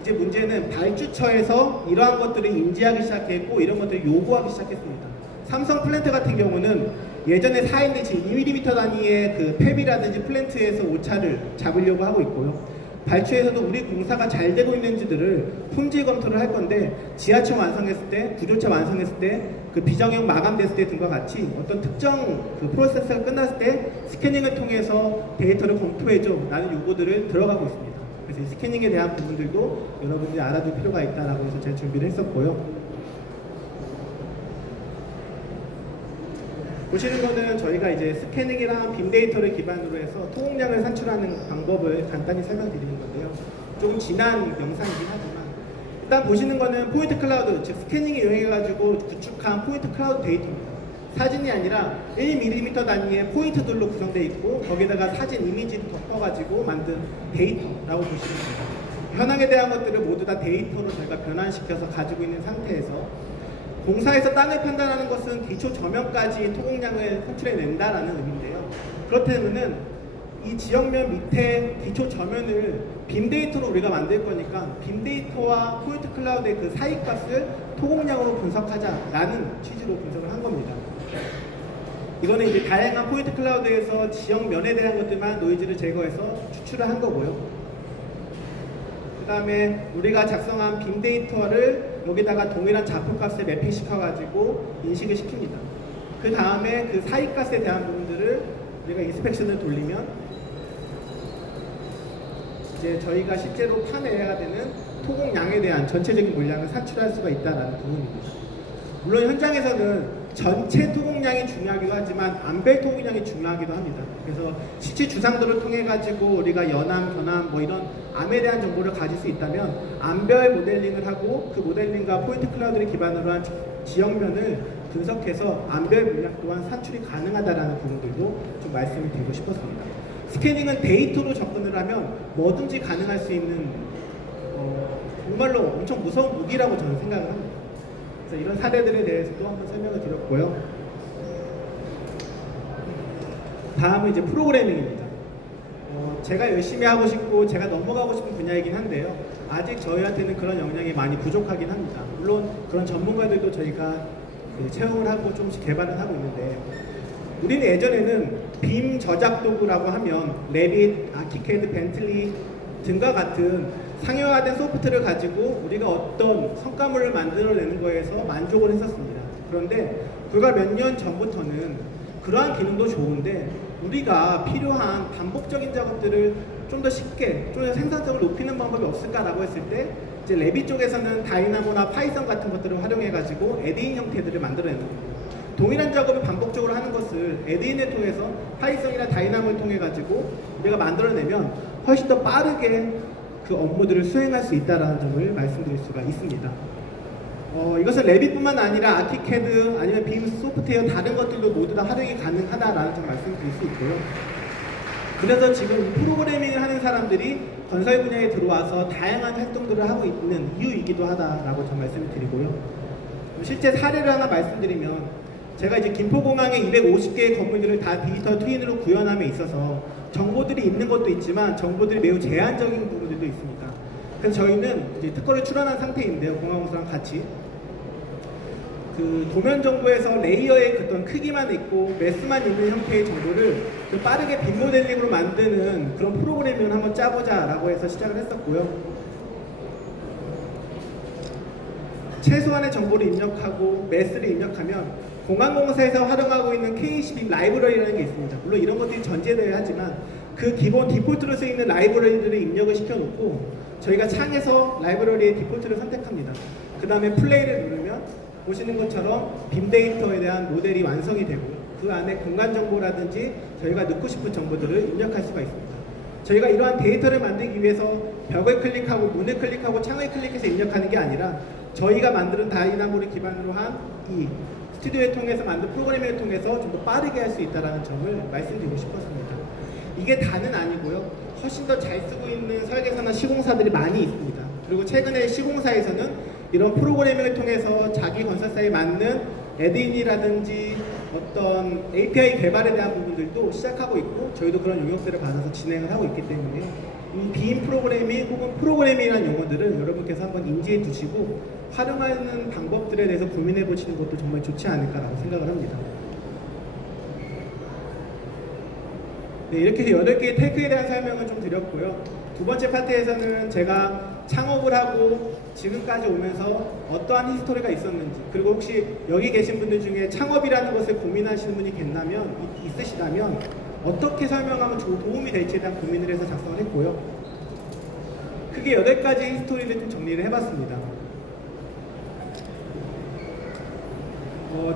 이제 문제는 발주처에서 이러한 것들을 인지하기 시작했고 이런 것들을 요구하기 시작했습니다. 삼성 플랜트 같은 경우는 예전에 4인데 지금 2mm 단위의 그 팹이라든지 플랜트에서 오차를 잡으려고 하고 있고요. 발주에서도 우리 공사가 잘 되고 있는지들을 품질 검토를 할 건데, 지하철 완성했을 때, 구조차 완성했을 때, 그 비정형 마감됐을 때 등과 같이 어떤 특정 그 프로세스가 끝났을 때 스캐닝을 통해서 데이터를 검토해줘 라는 요구들을 들어가고 있습니다. 그래서 이 스캐닝에 대한 부분들도 여러분들이 알아둘 필요가 있다라고 해서 제가 준비를 했었고요. 보시는 거는 저희가 이제 스캐닝이랑 빔 데이터를 기반으로 해서 토목량을 산출하는 방법을 간단히 설명드리는 건데요. 조금 지난 영상이긴 하지만, 일단 보시는 거는 포인트 클라우드, 즉 스캐닝을 이용해가지고 구축한 포인트 클라우드 데이터입니다. 사진이 아니라 1mm 단위의 포인트들로 구성되어 있고 거기다가 사진 이미지를 덮어가지고 만든 데이터라고 보시면 됩니다. 현황에 대한 것들을 모두 다 데이터로 저희가 변환시켜서 가지고 있는 상태에서 공사에서 땅을 판단하는 것은 기초 저면까지 토목량을 산출해낸다라는 의미인데요. 그렇다면은 이 지역면 밑에 기초 저면을 빔 데이터로 우리가 만들 거니까 빔 데이터와 포인트 클라우드의 그 사이 값을 토목량으로 분석하자라는 취지로 분석을 한 겁니다. 이거는 이제 다양한 포인트 클라우드에서 지역면에 대한 것들만 노이즈를 제거해서 추출을 한 거고요. 그 다음에 우리가 작성한 빔 데이터를 여기다가 동일한 좌표값에 매핑 시켜가지고 인식을 시킵니다. 그 다음에 그 사이값에 대한 부분들을 우리가 인스펙션을 돌리면 이제 저희가 실제로 판매해야 되는 토목량에 대한 전체적인 물량을 산출할 수가 있다는 부분입니다. 물론 현장에서는 전체 토목량이 중요하기도 하지만 안별 토목량이 중요하기도 합니다. 그래서 실제 주상도를 통해 가지고 우리가 연암, 견암 뭐 이런 암에 대한 정보를 가질 수 있다면 안별 모델링을 하고 그 모델링과 포인트 클라우드를 기반으로 한 지역면을 분석해서 안별 물량 또한 산출이 가능하다는 부분들도 좀 말씀을 드리고 싶었습니다. 스캐닝은 데이터로 접근을 하면 뭐든지 가능할 수 있는 정말로 엄청 무서운 무기라고 저는 생각을 합니다. 그래서 이런 사례들에 대해서도 한번 설명을 드렸고요. 다음은 이제 프로그래밍입니다. 제가 열심히 하고 싶고 제가 넘어가고 싶은 분야이긴 한데요. 아직 저희한테는 그런 역량이 많이 부족하긴 합니다. 물론 그런 전문가들도 저희가 채용을 하고 조금씩 개발을 하고 있는데, 우리는 예전에는 빔 저작 도구라고 하면 레빗, 아키캐드, 벤틀리 등과 같은 상용화된 소프트를 가지고 우리가 어떤 성과물을 만들어내는 거에서 만족을 했었습니다. 그런데 불과 몇 년 전부터는 그러한 기능도 좋은데 우리가 필요한 반복적인 작업들을 좀 더 쉽게, 좀 더 생산성을 높이는 방법이 없을까라고 했을 때 이제 레빗 쪽에서는 다이나모나 파이썬 같은 것들을 활용해가지고 에드인 형태들을 만들어내는 겁니다. 동일한 작업을 반복적으로 하는 것을 에드인을 통해서 파이썬이나 다이나모를 통해 가지고 우리가 만들어내면 훨씬 더 빠르게 그 업무들을 수행할 수 있다는 점을 말씀드릴 수가 있습니다. 이것은 레빗뿐만 아니라 아키캐드 아니면 빔 소프트웨어 다른 것들도 모두 다 활용이 가능하다라는 점 말씀드릴 수 있고요. 그래서 지금 프로그래밍을 하는 사람들이 건설 분야에 들어와서 다양한 활동들을 하고 있는 이유이기도 하다라고 좀 말씀을 드리고요. 실제 사례를 하나 말씀드리면, 제가 이제 김포공항에 250개의 건물들을 다 디지털 트윈으로 구현함에 있어서 정보들이 있는 것도 있지만 정보들이 매우 제한적인 부분들도 있습니다. 그래서 저희는 이제 특허를 출원한 상태인데요, 공항공사랑 같이 그 도면 정보에서 레이어의 어떤 크기만 있고 매스만 있는 형태의 정보를 좀 빠르게 빅 모델링으로 만드는 그런 프로그래밍을 한번 짜보자라고 해서 시작을 했었고요. 최소한의 정보를 입력하고 매스를 입력하면 공항공사에서 활용하고 있는 KCB 라이브러리라는 게 있습니다. 물론 이런 것들이 전제되어야 하지만 그 기본 디폴트로 쓰이는 라이브러리들을 입력을 시켜놓고 저희가 창에서 라이브러리의 디폴트를 선택합니다. 그 다음에 플레이를 누르면 보시는 것처럼 빔데이터에 대한 모델이 완성이 되고 그 안에 공간 정보라든지 저희가 넣고 싶은 정보들을 입력할 수가 있습니다. 저희가 이러한 데이터를 만들기 위해서 벽을 클릭하고 문을 클릭하고 창을 클릭해서 입력하는 게 아니라 저희가 만드는 다이나모를 기반으로 한 이 스튜디오를 통해서 만든 프로그래밍을 통해서 좀 더 빠르게 할 수 있다는 점을 말씀드리고 싶었습니다. 이게 다는 아니고요. 훨씬 더 잘 쓰고 있는 설계사나 시공사들이 많이 있습니다. 그리고 최근에 시공사에서는 이런 프로그래밍을 통해서 자기 건설사에 맞는 애드인이라든지 어떤 API 개발에 대한 부분들도 시작하고 있고 저희도 그런 용역들을 받아서 진행을 하고 있기 때문에 이 빔 프로그래밍 혹은 프로그래밍이라는 용어들을 여러분께서 한번 인지해 두시고 활용하는 방법들에 대해서 고민해 보시는 것도 정말 좋지 않을까라고 생각을 합니다. 네, 이렇게 해서 8개의 태그에 대한 설명을 좀 드렸고요. 두 번째 파트에서는 제가 창업을 하고 지금까지 오면서 어떠한 히스토리가 있었는지, 그리고 혹시 여기 계신 분들 중에 창업이라는 것을 고민하시는 분이 있으시다면 어떻게 설명하면 도움이 될지에 대한 고민을 해서 작성을 했고요. 크게 8가지 히스토리를 좀 정리를 해봤습니다.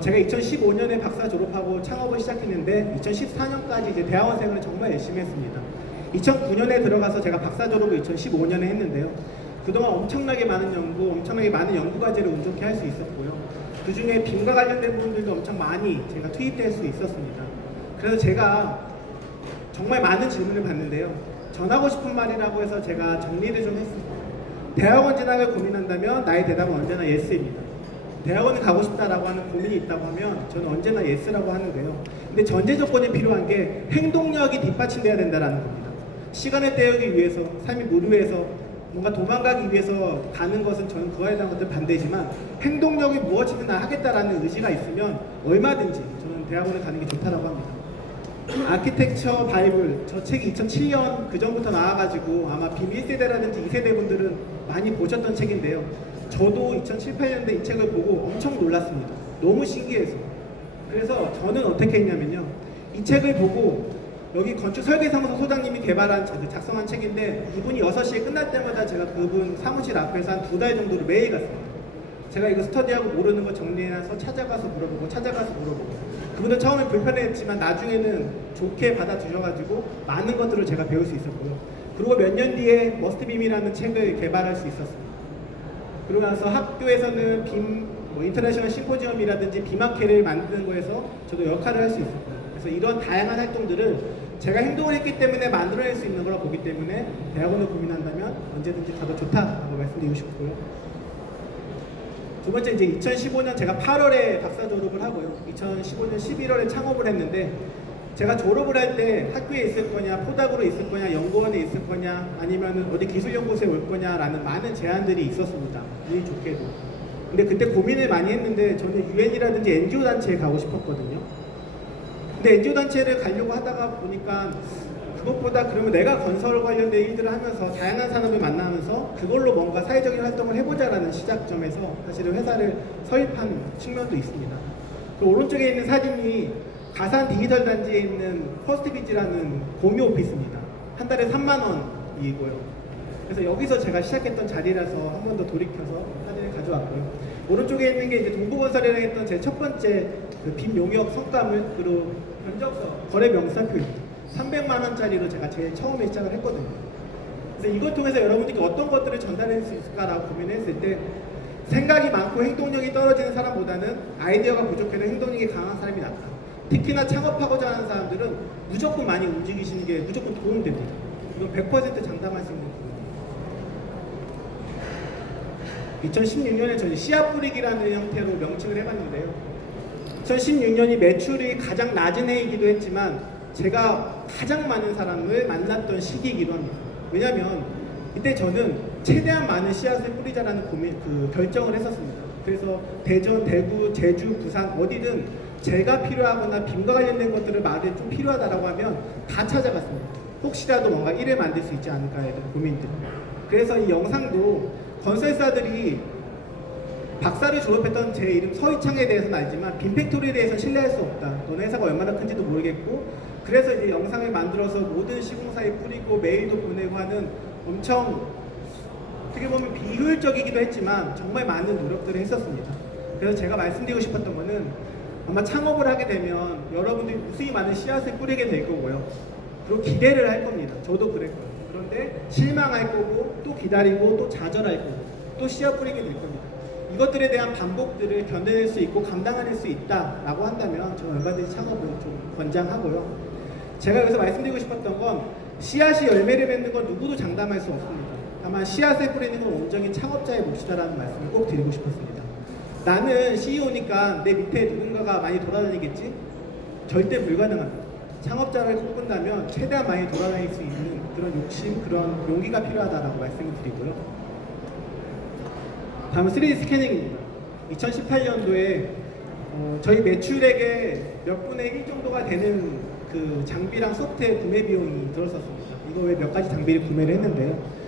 제가 2015년에 박사 졸업하고 창업을 시작했는데 2014년까지 이제 대학원생을 정말 열심히 했습니다. 2009년에 들어가서 제가 박사 졸업을 2015년에 했는데요. 그동안 엄청나게 많은 연구 과제를 운 좋게 할 수 있었고요. 그 중에 빔과 관련된 부분들도 엄청 많이 제가 투입될 수 있었습니다. 그래서 제가 정말 많은 질문을 받는데요. 전하고 싶은 말이라고 해서 제가 정리를 좀 했습니다. 대학원 진학을 고민한다면 나의 대답은 언제나 예스입니다. 대학원을 가고 싶다라고 하는 고민이 있다고 하면 저는 언제나 예스라고 하는데요. 근데 전제 조건이 필요한 게 행동력이 뒷받침돼야 된다는 겁니다. 시간을 때우기 위해서, 삶이 무료해서 뭔가 도망가기 위해서 가는 것은 저는 그거에 대한 것들 반대지만 행동력이 무엇이든 하겠다라는 의지가 있으면 얼마든지 저는 대학원을 가는 게 좋다라고 합니다. 아키텍처 바이블, 저 책이 2007년 그 전부터 나와가지고 아마 빔 1세대라든지 2세대 분들은 많이 보셨던 책인데요. 저도 2007, 8년대 이 책을 보고 엄청 놀랐습니다. 너무 신기해서. 그래서 저는 어떻게 했냐면요. 이 책을 보고 여기 건축설계사무소 소장님이 작성한 책인데 이분이 6시에 끝날 때마다 제가 그분 사무실 앞에서 한 2달 정도를 매일 갔습니다. 제가 이거 스터디하고 모르는 거 정리해놔서 찾아가서 물어보고 그분은 처음에 불편했지만 나중에는 좋게 받아주셔가지고 많은 것들을 제가 배울 수 있었고요. 그리고 몇 년 뒤에 머스트빔이라는 책을 개발할 수 있었습니다. 그러고 나서 학교에서는 인터내셔널 심포지엄이라든지 빔학회를 만드는 거에서 저도 역할을 할 수 있었고요. 그래서 이런 다양한 활동들을 제가 행동을 했기 때문에 만들어낼 수 있는 거라 보기 때문에 대학원을 고민한다면 언제든지 가도 좋다라고 말씀드리고 싶고요. 두 번째, 이제 2015년 제가 8월에 박사 졸업을 하고요. 2015년 11월에 창업을 했는데 제가 졸업을 할 때 학교에 있을 거냐, 포닥으로 있을 거냐, 연구원에 있을 거냐, 아니면 어디 기술연구소에 올 거냐라는 많은 제안들이 있었습니다. 운이 좋게도. 근데 그때 고민을 많이 했는데 저는 UN이라든지 NGO 단체에 가고 싶었거든요. 근데 NGO 단체를 가려고 하다가 보니까 그것보다 그러면 내가 건설 관련된 일들을 하면서 다양한 사람을 만나면서 그걸로 뭔가 사회적인 활동을 해보자라는 시작점에서 사실은 회사를 설립한 측면도 있습니다. 그 오른쪽에 있는 사진이 가산 디지털 단지에 있는 퍼스트비즈라는 공유 오피스입니다. 한 달에 3만 원이고요. 그래서 여기서 제가 시작했던 자리라서 한 번 더 돌이켜서 사진을 가져왔고요. 오른쪽에 있는 게 이제 동부건설이라고 했던 제 첫 번째 그 빔 용역 성과물로 견적서 거래 명사표입니다. 300만 원짜리로 제가 제일 처음에 시작을 했거든요. 그래서 이걸 통해서 여러분들께 어떤 것들을 전달할 수 있을까라고 고민했을 때 생각이 많고 행동력이 떨어지는 사람보다는 아이디어가 부족해도 행동력이 강한 사람이 낫다. 특히나 창업하고자 하는 사람들은 무조건 많이 움직이시는 게 무조건 도움이 됩니다. 이건 100% 장담할 수 있는 부분입니다. 2016년에 저희 씨앗 뿌리기라는 형태로 명칭을 해봤는데요. 2016년이 매출이 가장 낮은 해이기도 했지만 제가 가장 많은 사람을 만났던 시기이기도 합니다. 왜냐하면 이때 저는 최대한 많은 씨앗을 뿌리자라는 결정을 했었습니다. 그래서 대전, 대구, 제주, 부산 어디든 제가 필요하거나 빔과 관련된 것들을 말에 좀 필요하다라고 하면 다 찾아갔습니다. 혹시라도 뭔가 일을 만들 수 있지 않을까에 대한 고민들. 그래서 이 영상도 건설사들이 박사를 졸업했던 제 이름 서희창에 대해서는 알지만 빔팩토리에 대해서 신뢰할 수 없다. 너네 회사가 얼마나 큰지도 모르겠고, 그래서 이제 영상을 만들어서 모든 시공사에 뿌리고 메일도 보내고 하는 엄청 어떻게 보면 비효율적이기도 했지만 정말 많은 노력들을 했었습니다. 그래서 제가 말씀드리고 싶었던 거는 아마 창업을 하게 되면 여러분들이 무수히 많은 씨앗을 뿌리게 될 거고요. 그리고 기대를 할 겁니다. 저도 그랬고요. 그런데 실망할 거고 또 기다리고 또 좌절할 거고 또 씨앗 뿌리게 될 겁니다. 이것들에 대한 반복들을 견뎌낼 수 있고 감당할 수 있다라고 한다면 저는 얼마든지 창업을 좀 권장하고요. 제가 여기서 말씀드리고 싶었던 건 씨앗이 열매를 맺는 건 누구도 장담할 수 없습니다. 다만 씨앗을 뿌리는 건 온전히 창업자의 몫이다라는 말씀을 꼭 드리고 싶었습니다. 나는 CEO니까 내 밑에 누군가가 많이 돌아다니겠지? 절대 불가능합니다. 창업자를 꿈꾼다면 최대한 많이 돌아다닐 수 있는 그런 욕심, 그런 용기가 필요하다라고 말씀을 드리고요. 다음은 3D 스캐닝입니다. 2018년도에 저희 매출액의 몇 분의 1 정도가 되는 그 장비랑 소프트웨어 구매 비용이 들었었습니다. 이거 외에 몇 가지 장비를 구매를 했는데요.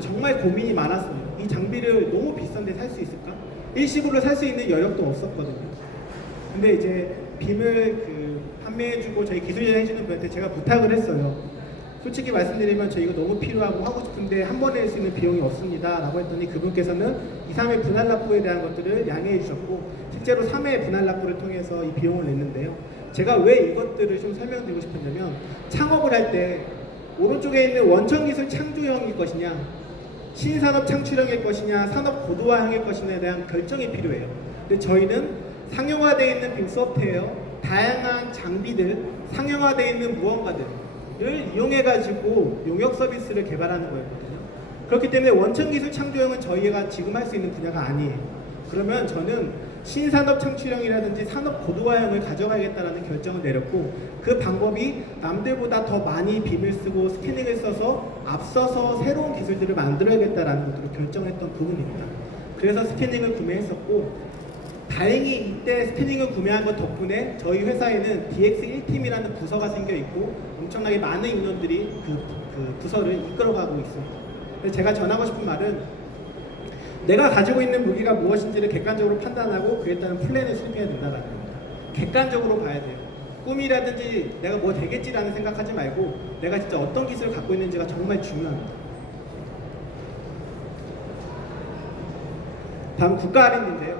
정말 고민이 많았습니다. 이 장비를 너무 비싼데 살 수 있을까? 일시불로 살 수 있는 여력도 없었거든요. 근데 이제 빔을 판매해주고 저희 기술자 해주는 분한테 제가 부탁을 했어요. 솔직히 말씀드리면 저 이거 너무 필요하고 하고 싶은데 한 번에 낼 수 있는 비용이 없습니다 라고 했더니 그분께서는 2, 3회 분할 납부에 대한 것들을 양해해 주셨고 실제로 3회 분할 납부를 통해서 이 비용을 냈는데요. 제가 왜 이것들을 좀 설명드리고 싶었냐면 창업을 할 때 오른쪽에 있는 원천기술 창조형일 것이냐 신산업 창출형일 것이냐 산업 고도화형일 것이냐에 대한 결정이 필요해요. 근데 저희는 상용화되어 있는 빔 소프트웨어, 다양한 장비들, 상용화되어 있는 무언가들을 이용해가지고 용역 서비스를 개발하는 거였거든요. 그렇기 때문에 원천기술 창조형은 저희가 지금 할 수 있는 분야가 아니에요. 그러면 저는 신산업 창출형이라든지 산업 고도화형을 가져가야겠다라는 결정을 내렸고 그 방법이 남들보다 더 많이 빔을 쓰고 스캐닝을 써서 앞서서 새로운 기술들을 만들어야겠다라는 것으로 결정했던 부분입니다. 그래서 스캐닝을 구매했었고 다행히 이때 스캐닝을 구매한 것 덕분에 저희 회사에는 DX1팀이라는 부서가 생겨 있고 엄청나게 많은 인원들이 그 부서를 이끌어가고 있습니다. 그래서 제가 전하고 싶은 말은 내가 가지고 있는 무기가 무엇인지를 객관적으로 판단하고 그에 따른 플랜을 수립해야 된다는 겁니다. 객관적으로 봐야 돼요. 꿈이라든지 내가 뭐 되겠지라는 생각하지 말고 내가 진짜 어떤 기술을 갖고 있는지가 정말 중요합니다. 다음 국가 R&D인데요.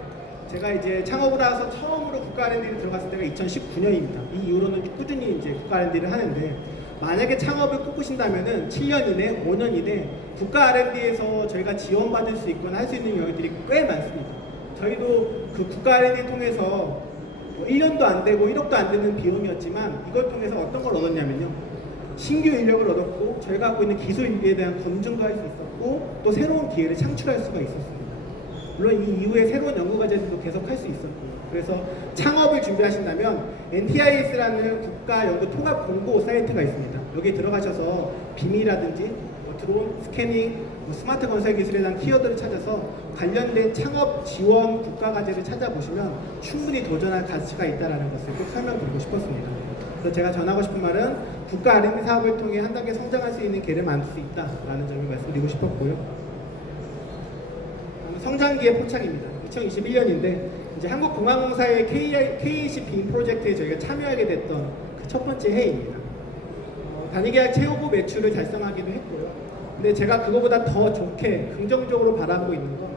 제가 이제 창업을 해서 처음으로 국가 R&D를 들어갔을 때가 2019년입니다. 이 이후로는 꾸준히 이제 국가 R&D를 하는데 만약에 창업을 꿈꾸신다면은 7년 이내, 5년 이내 국가 R&D에서 저희가 지원받을 수 있거나 할 수 있는 영역들이 꽤 많습니다. 저희도 그 국가 R&D 통해서 1년도 안 되고 1억도 안 되는 비용이었지만 이걸 통해서 어떤 걸 얻었냐면요. 신규 인력을 얻었고 저희가 갖고 있는 기술에 대한 검증도 할 수 있었고 또 새로운 기회를 창출할 수가 있었습니다. 물론 이 이후에 새로운 연구과제들도 계속 할 수 있었고 그래서 창업을 준비하신다면 NTIS라는 국가연구통합공고 사이트가 있습니다. 여기에 들어가셔서 빔이라든지 드론, 스캐닝, 스마트 건설 기술에 대한 키워드를 찾아서 관련된 창업 지원 국가과제를 찾아보시면 충분히 도전할 가치가 있다는 것을 꼭 설명드리고 싶었습니다. 그래서 제가 전하고 싶은 말은 국가 R&D 사업을 통해 한 단계 성장할 수 있는 기회를 만들 수 있다라는 점을 말씀드리고 싶었고요. 성장기의 포착입니다. 2021년인데 이제 한국공항공사의 KAC 빔 프로젝트에 저희가 참여하게 됐던 그 첫 번째 해입니다. 단위계약 최고급 매출을 달성하기도 했고요. 근데 제가 그거보다 더 좋게 긍정적으로 바라보고 있는 건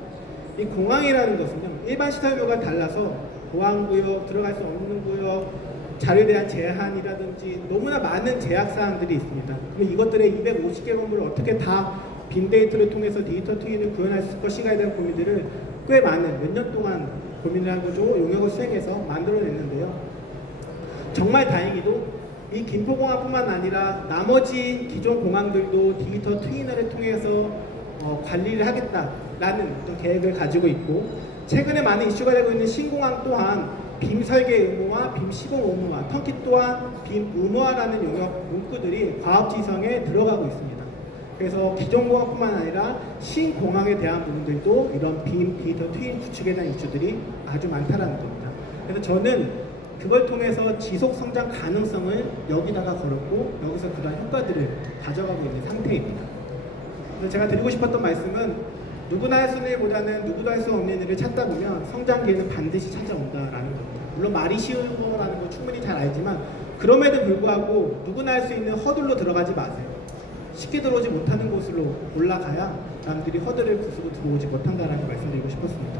이 공항이라는 것은요 일반 시설물과 달라서 보안구역, 들어갈 수 없는 구역, 자료에 대한 제한이라든지 너무나 많은 제약사항들이 있습니다. 그럼 이것들의 250개 건물을 어떻게 다 빈데이터를 통해서 디지털 트윈을 구현할 것인가에 대한 고민들을 꽤 많은 몇 년 동안 고민을 한 거죠. 용역을 수행해서 만들어냈는데요. 정말 다행히도 이 김포공항뿐만 아니라 나머지 기존 공항들도 디지털 트위너를 통해서 관리를 하겠다라는 어떤 계획을 가지고 있고 최근에 많은 이슈가 되고 있는 신공항 또한 빔 설계 의무화, 빔 시공 의무화, 터키 또한 빔 의무화라는 용역 문구들이 과업지성에 들어가고 있습니다. 그래서 기존 공항뿐만 아니라 신공항에 대한 부분들도 이런 빔, 디지털 트윈 구축에 대한 이슈들이 아주 많다라는 겁니다. 그래서 저는 그걸 통해서 지속 성장 가능성을 여기다가 걸었고 여기서 그러한 효과들을 가져가고 있는 상태입니다. 그래서 제가 드리고 싶었던 말씀은 누구나 할 수 있는 일보다는 누구도 할 수 없는 일을 찾다 보면 성장 기회는 반드시 찾아온다라는 겁니다. 물론 말이 쉬운 거라는 거 충분히 잘 알지만 그럼에도 불구하고 누구나 할 수 있는 허들로 들어가지 마세요. 쉽게 들어오지 못하는 곳으로 올라가야 남들이 허들을 부수고 들어오지 못한다는 걸 말씀드리고 싶었습니다.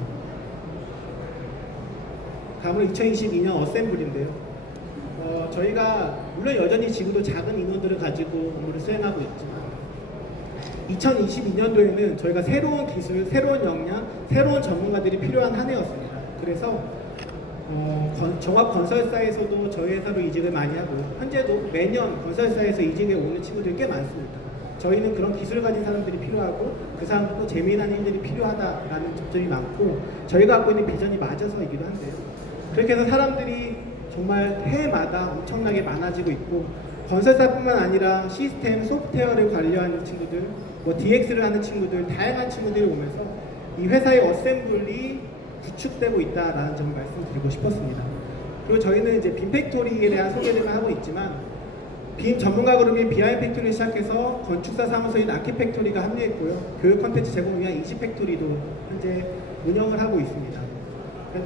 다음은 2022년 어셈블인데요. 저희가 물론 여전히 지금도 작은 인원들을 가지고 업무를 수행하고 있지만 2022년도에는 저희가 새로운 기술, 새로운 역량, 새로운 전문가들이 필요한 한 해였습니다. 그래서 종합 건설사에서도 저희 회사로 이직을 많이 하고 현재도 매년 건설사에서 이직에 오는 친구들이 꽤 많습니다. 저희는 그런 기술을 가진 사람들이 필요하고 그 사람들도 재미난 일들이 필요하다라는 접점이 많고 저희가 갖고 있는 비전이 맞아서이기도 한데요. 그렇게 해서 사람들이 정말 해마다 엄청나게 많아지고 있고 건설사뿐만 아니라 시스템, 소프트웨어를 관리하는 친구들, 뭐 DX를 하는 친구들, 다양한 친구들이 오면서 이 회사의 어셈블리 구축되고 있다라는 점을 말씀드리고 싶었습니다. 그리고 저희는 이제 빔 팩토리에 대한 소개들만 하고 있지만 빔 전문가 그룹인 비하인 팩토리 시작해서 건축사 사무소인 아키 팩토리가 합류했고요. 교육 콘텐츠 제공 위한 이지 팩토리도 현재 운영을 하고 있습니다.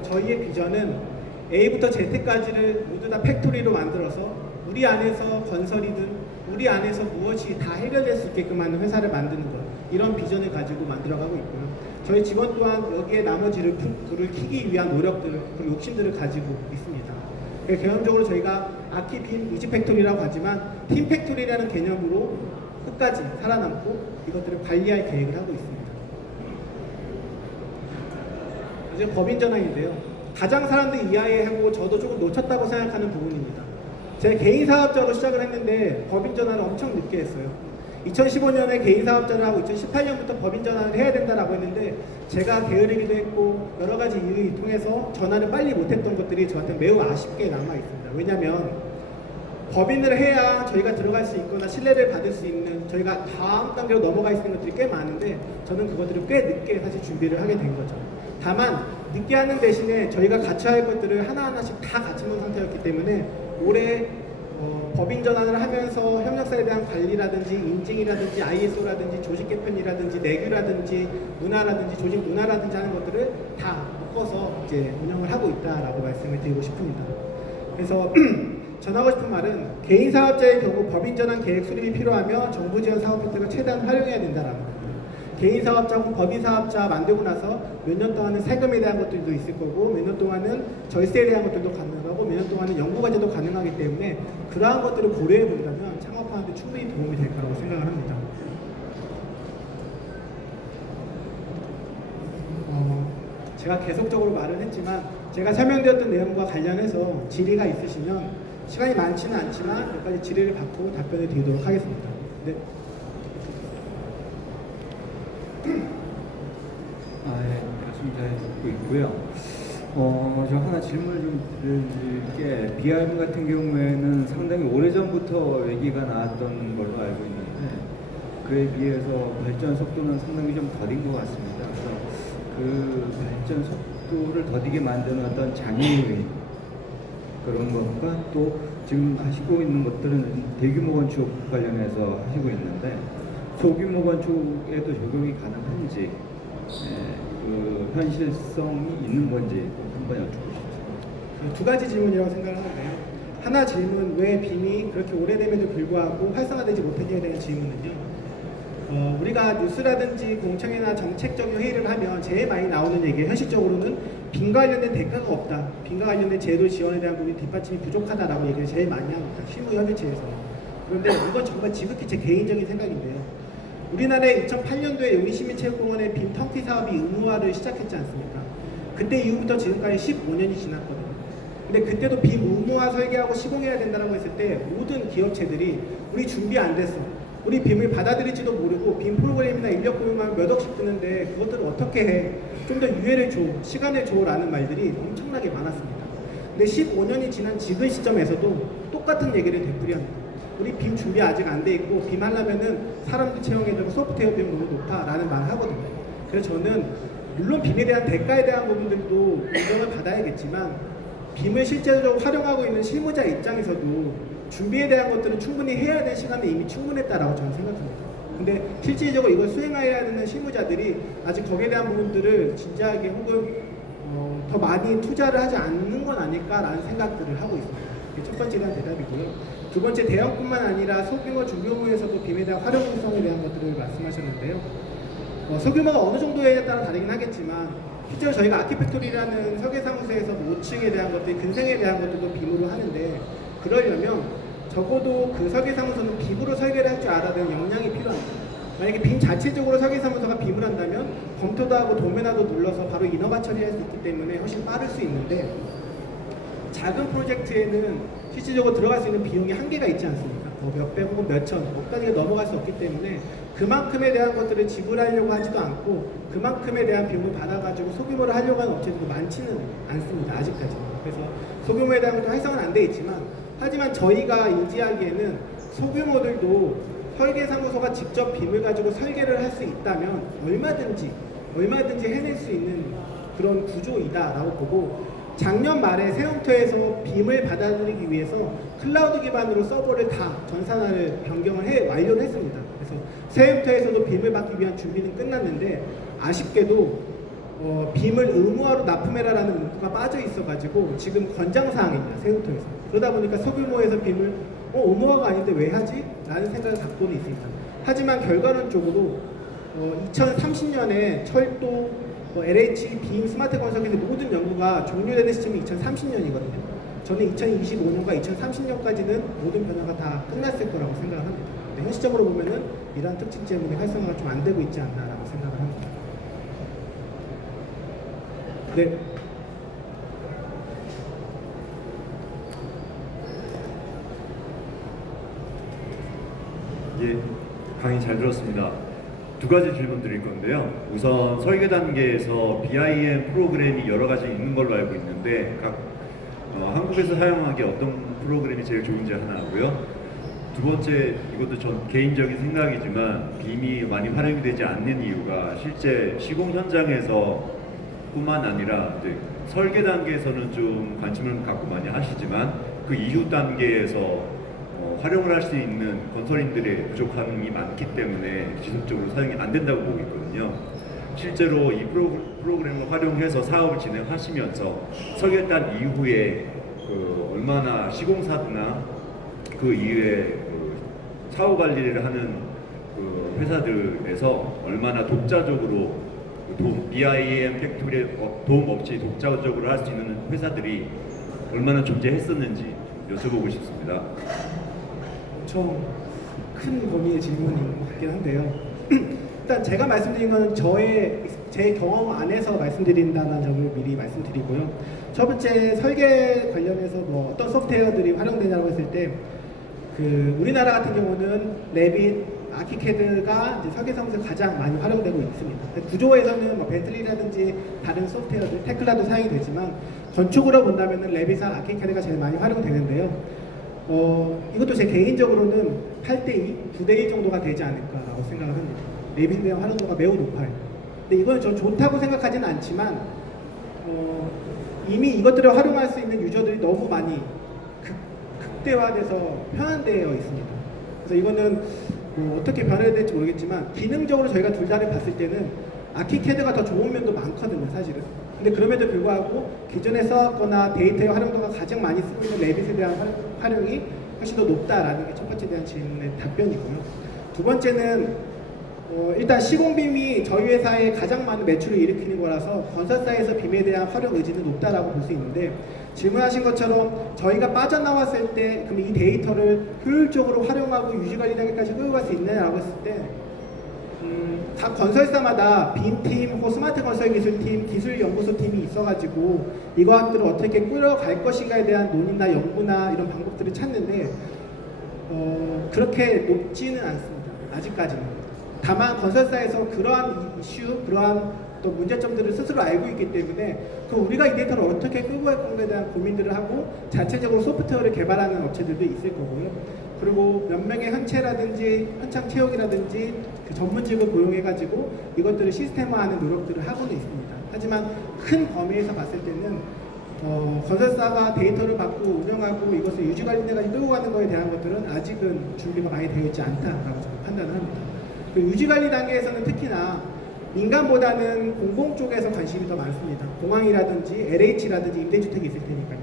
저희의 비전은 A부터 Z까지를 모두 다 팩토리로 만들어서 우리 안에서 건설이든 우리 안에서 무엇이 다 해결될 수 있게끔 하는 회사를 만드는 것, 이런 비전을 가지고 만들어가고 있고요. 저희 직원 또한 여기에 나머지를 불을 켜기 위한 노력들 그리고 욕심들을 가지고 있습니다. 개인적으로 저희가 아키 빔 이지 팩토리라고 하지만 팀 팩토리라는 개념으로 끝까지 살아남고 이것들을 관리할 계획을 하고 있습니다. 이제 법인 전환인데요. 가장 사람들이 이해하고 저도 조금 놓쳤다고 생각하는 부분입니다. 제가 개인 사업자로 시작을 했는데 법인 전환을 엄청 늦게 했어요. 2015년에 개인 사업자를 하고 2018년부터 법인 전환을 해야 된다라고 했는데 제가 게으르기도 했고 여러 가지 이유를 통해서 전환을 빨리 못했던 것들이 저한테 매우 아쉽게 남아 있습니다. 왜냐하면 법인을 해야 저희가 들어갈 수 있거나 신뢰를 받을 수 있는 저희가 다음 단계로 넘어갈 수 있는 것들이 꽤 많은데 저는 그것들을 꽤 늦게 사실 준비를 하게 된 거죠. 다만 늦게 하는 대신에 저희가 갖춰야 할 것들을 하나하나씩 다 갖춘 상태였기 때문에 올해 법인 전환을 하면서 협력사에 대한 관리라든지 인증이라든지 ISO라든지 조직 개편이라든지 내규라든지 문화라든지 조직 문화라든지 하는 것들을 다 묶어서 이제 운영을 하고 있다라고 말씀을 드리고 싶습니다. 그래서 전하고 싶은 말은 개인 사업자의 경우 법인 전환 계획 수립이 필요하며 정부 지원 사업 혜택을 최대한 활용해야 된다라는 겁니다. 개인 사업자 혹은 법인 사업자 만들고 나서 몇 년 동안은 세금에 대한 것들도 있을 거고 몇 년 동안은 절세에 대한 것들도 가능하고 몇 년 동안은 연구과제도 가능하기 때문에 그러한 것들을 고려해 본다면 창업하는 데 충분히 도움이 될 거라고 생각을 합니다. 제가 계속적으로 말을 했지만 제가 설명드렸던 내용과 관련해서 질의가 있으시면 시간이 많지는 않지만 몇 가지 질의를 받고 답변을 드리도록 하겠습니다. 네. 말씀 잘 듣고 있고요. 저 하나 질문을 좀 드릴게, BRM 같은 경우에는 상당히 오래전부터 얘기가 나왔던 걸로 알고 있는데 그에 비해서 발전 속도는 상당히 좀 더딘 것 같습니다. 그래서 그 발전 속도를 더디게 만드는 어떤 장애인 그런 것과 또 지금 하시고 있는 것들은 대규모 건축 관련해서 하시고 있는데 소규모 건축에도 적용이 가능한지 그 현실성이 있는 건지 한번 여쭙고 싶습니다. 두 가지 질문이라고 생각을 하는데요. 하나 질문, 왜 빔이 그렇게 오래됨에도 불구하고 활성화되지 못했냐에 대한 질문은요. 우리가 뉴스라든지 공청회나 정책적인 회의를 하면 제일 많이 나오는 얘기, 현실적으로는 빔 관련된 대가가 없다. 빔과 관련된 제도 지원에 대한 부분이 뒷받침이 부족하다라고 얘기를 제일 많이 합니다. 실무협의체에서. 그런데 이건 정말 지극히 제 개인적인 생각인데요. 우리나라에 2008년도에 용인시민체육공원의 빔 턴키 사업이 의무화를 시작했지 않습니까? 그때 이후부터 지금까지 15년이 지났거든요. 근데 그때도 빔 의무화 설계하고 시공해야 된다고 했을 때 모든 기업체들이 우리 준비 안 됐어. 우리 빔을 받아들일지도 모르고 빔 프로그램이나 인력 고용만 몇 억씩 드는데 그것들을 어떻게 해? 좀 더 유예를 줘, 시간을 줘 라는 말들이 엄청나게 많았습니다. 근데 15년이 지난 지금 시점에서도 똑같은 얘기를 되풀이합니다. 우리 빔 준비 아직 안 돼 있고 빔 하려면은 사람들 채용해야 되고 소프트웨어 비용 너무 높아라는 말을 하거든요. 그래서 저는 물론 빔에 대한 대가에 대한 부분들도 인정을 받아야겠지만 빔을 실제로 활용하고 있는 실무자 입장에서도 준비에 대한 것들은 충분히 해야 될 시간이 이미 충분했다라고 저는 생각합니다. 근데 실질적으로 이걸 수행해야 되는 실무자들이 아직 거기에 대한 부분들을 진지하게 혹은 더 많이 투자를 하지 않는 건 아닐까라는 생각들을 하고 있습니다. 이게 첫 번째에 대한 대답이고요. 두 번째, 대형뿐만 아니라 소규모, 중규모에서도 빔에 대한 활용성에 대한 것들을 말씀하셨는데요. 소규모가 어느 정도에 따라 다르긴 하겠지만 실제로 저희가 아키팩토리라는 설계사무소에서 5층에 대한 것들, 근생에 대한 것들도 빔으로 하는데 그러려면 적어도 그 설계사무소는 빔으로 설계를 할 줄 알아야 되는 역량이 필요합니다. 만약에 빔 자체적으로 설계사무소가 빔을 한다면 검토도 하고 도면화도 눌러서 바로 인허가 처리할 수 있기 때문에 훨씬 빠를 수 있는데 작은 프로젝트에는 실질적으로 들어갈 수 있는 비용이 한계가 있지 않습니까? 몇백 혹은 몇천, 억까지 넘어갈 수 없기 때문에 그만큼에 대한 것들을 지불하려고 하지도 않고 그만큼에 대한 비용을 받아가지고 소규모로 하려고 하는 업체들도 많지는 않습니다. 아직까지. 그래서 소규모에 대한 것도 활성화는 안 돼 있지만 하지만 저희가 인지하기에는 소규모들도 설계사무소가 직접 빔을 가지고 설계를 할 수 있다면 얼마든지 해낼 수 있는 그런 구조이다라고 보고 작년 말에 세움터에서 빔을 받아들이기 위해서 클라우드 기반으로 서버를 다 전산화를 변경을 완료를 했습니다. 그래서 세움터에서도 빔을 받기 위한 준비는 끝났는데 아쉽게도 빔을 의무화로 납품해라라는 문구가 빠져 있어가지고 지금 권장사항입니다. 세움터에서. 그러다 보니까 소규모에서 빔을 의무화가 아닌데 왜 하지? 라는 생각을 갖고는 있습니다. 하지만 결과론적으로 2030년에 철도, LH, 빔, 스마트 건설기술 모든 연구가 종료되는 시점이 2030년이거든요. 저는 2025년과 2030년까지는 모든 변화가 다 끝났을 거라고 생각을 합니다. 근데 현실적으로 보면은 이러한 특징 때문에 활성화가 좀 안 되고 있지 않나라고 생각을 합니다. 네. 예, 강의 잘 들었습니다. 두 가지 질문 드릴 건데요. 우선 설계 단계에서 BIM 프로그램이 여러 가지 있는 걸로 알고 있는데 한국에서 사용하기 어떤 프로그램이 제일 좋은지 하나 하고요. 두 번째, 이것도 전 개인적인 생각이지만 빔이 많이 활용이 되지 않는 이유가 실제 시공 현장에서 뿐만 아니라 이제 설계 단계에서는 좀 관심을 갖고 많이 하시지만 그 이후 단계에서 활용을 할 수 있는 건설인들의 부족함이 많기 때문에 지속적으로 사용이 안 된다고 보고 있거든요. 실제로 이 프로그램을 활용해서 사업을 진행하시면서 설계단 이후에 얼마나 시공사나 그 이후에 사후 관리를 하는 회사들에서 얼마나 독자적으로 BIM 팩토리 도움 없이 독자적으로 할 수 있는 회사들이 얼마나 존재했었는지 여쭤보고 싶습니다. 엄청 큰 범위의 질문인 것 같긴 한데요. 일단 제가 말씀드린 건 제 경험 안에서 말씀드린다는 점을 미리 말씀드리고요. 첫 번째, 설계 관련해서 어떤 소프트웨어들이 활용되냐고 했을 때 우리나라 같은 경우는 레빗, 아키캐드가 이제 설계사무소에 가장 많이 활용되고 있습니다. 구조에서는 벤틀리라든지 다른 소프트웨어들, 테클라도 사용이 되지만 건축으로 본다면 레빗과 아키캐드가 제일 많이 활용되는데요. 이것도 제 개인적으로는 8대2, 9대1 정도가 되지 않을까라고 생각을 합니다. 레빗에 대한 활용도가 매우 높아요. 근데 이건 전 좋다고 생각하지는 않지만 이미 이것들을 활용할 수 있는 유저들이 너무 많이 극대화돼서 편한되어 있습니다. 그래서 이거는 어떻게 변해야 될지 모르겠지만 기능적으로 저희가 둘 다를 봤을 때는 아키캐드가 더 좋은 면도 많거든요, 사실은. 근데 그럼에도 불구하고 기존에 써왔거나 데이터의 활용도가 가장 많이 쓰고 있는 레빗에 대한 활용이 훨씬 더 높다라는 게 첫 번째 대한 질문의 답변이고요. 두 번째는 일단 시공빔이 저희 회사에 가장 많은 매출을 일으키는 거라서 건설사에서 빔에 대한 활용 의지는 높다라고 볼 수 있는데 질문하신 것처럼 저희가 빠져나왔을 때 그럼 이 데이터를 효율적으로 활용하고 유지관리 단계까지 끌어갈 수 있느냐라고 했을 때 각 건설사마다 빔팀 혹은 스마트 건설 기술팀, 기술연구소팀이 있어가지고 이것들을 어떻게 끌어갈 것인가에 대한 논의나 연구나 이런 방법들을 찾는데 그렇게 높지는 않습니다. 아직까지는. 다만 건설사에서 그러한 이슈, 그러한 또 문제점들을 스스로 알고 있기 때문에 우리가 이 데이터를 어떻게 끌고 갈 건가에 대한 고민들을 하고 자체적으로 소프트웨어를 개발하는 업체들도 있을 거고요. 그리고 몇 명의 현채라든지 현장 채용이라든지 그 전문직을 고용해가지고 이것들을 시스템화하는 노력들을 하고는 있습니다. 하지만 큰 범위에서 봤을 때는 건설사가 데이터를 받고 운영하고 이것을 유지관리까지 끌고 가는 것에 대한 것들은 아직은 준비가 많이 되어 있지 않다라고 저는 판단을 합니다. 그 유지관리 단계에서는 특히나 민간보다는 공공 쪽에서 관심이 더 많습니다. 공항이라든지 LH라든지 임대주택이 있을 테니까요.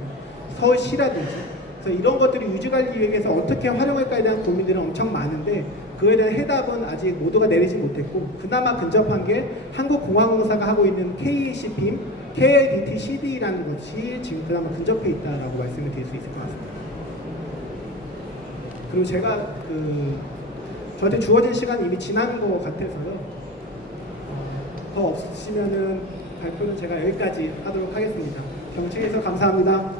서울시라든지. 그래서 이런 것들이 유지관리 계획에서 어떻게 활용할까에 대한 고민들은 엄청 많은데 그에 대한 해답은 아직 모두가 내리지 못했고 그나마 근접한 게 한국공항공사가 하고 있는 KACPIM, KLDT-CD라는 것이 지금 그나마 근접해 있다라고 말씀을 드릴 수 있을 것 같습니다. 그리고 제가 저한테 주어진 시간이 이미 지난 것 같아서요. 더 없으시면은 발표는 제가 여기까지 하도록 하겠습니다. 경청해주셔서 감사합니다.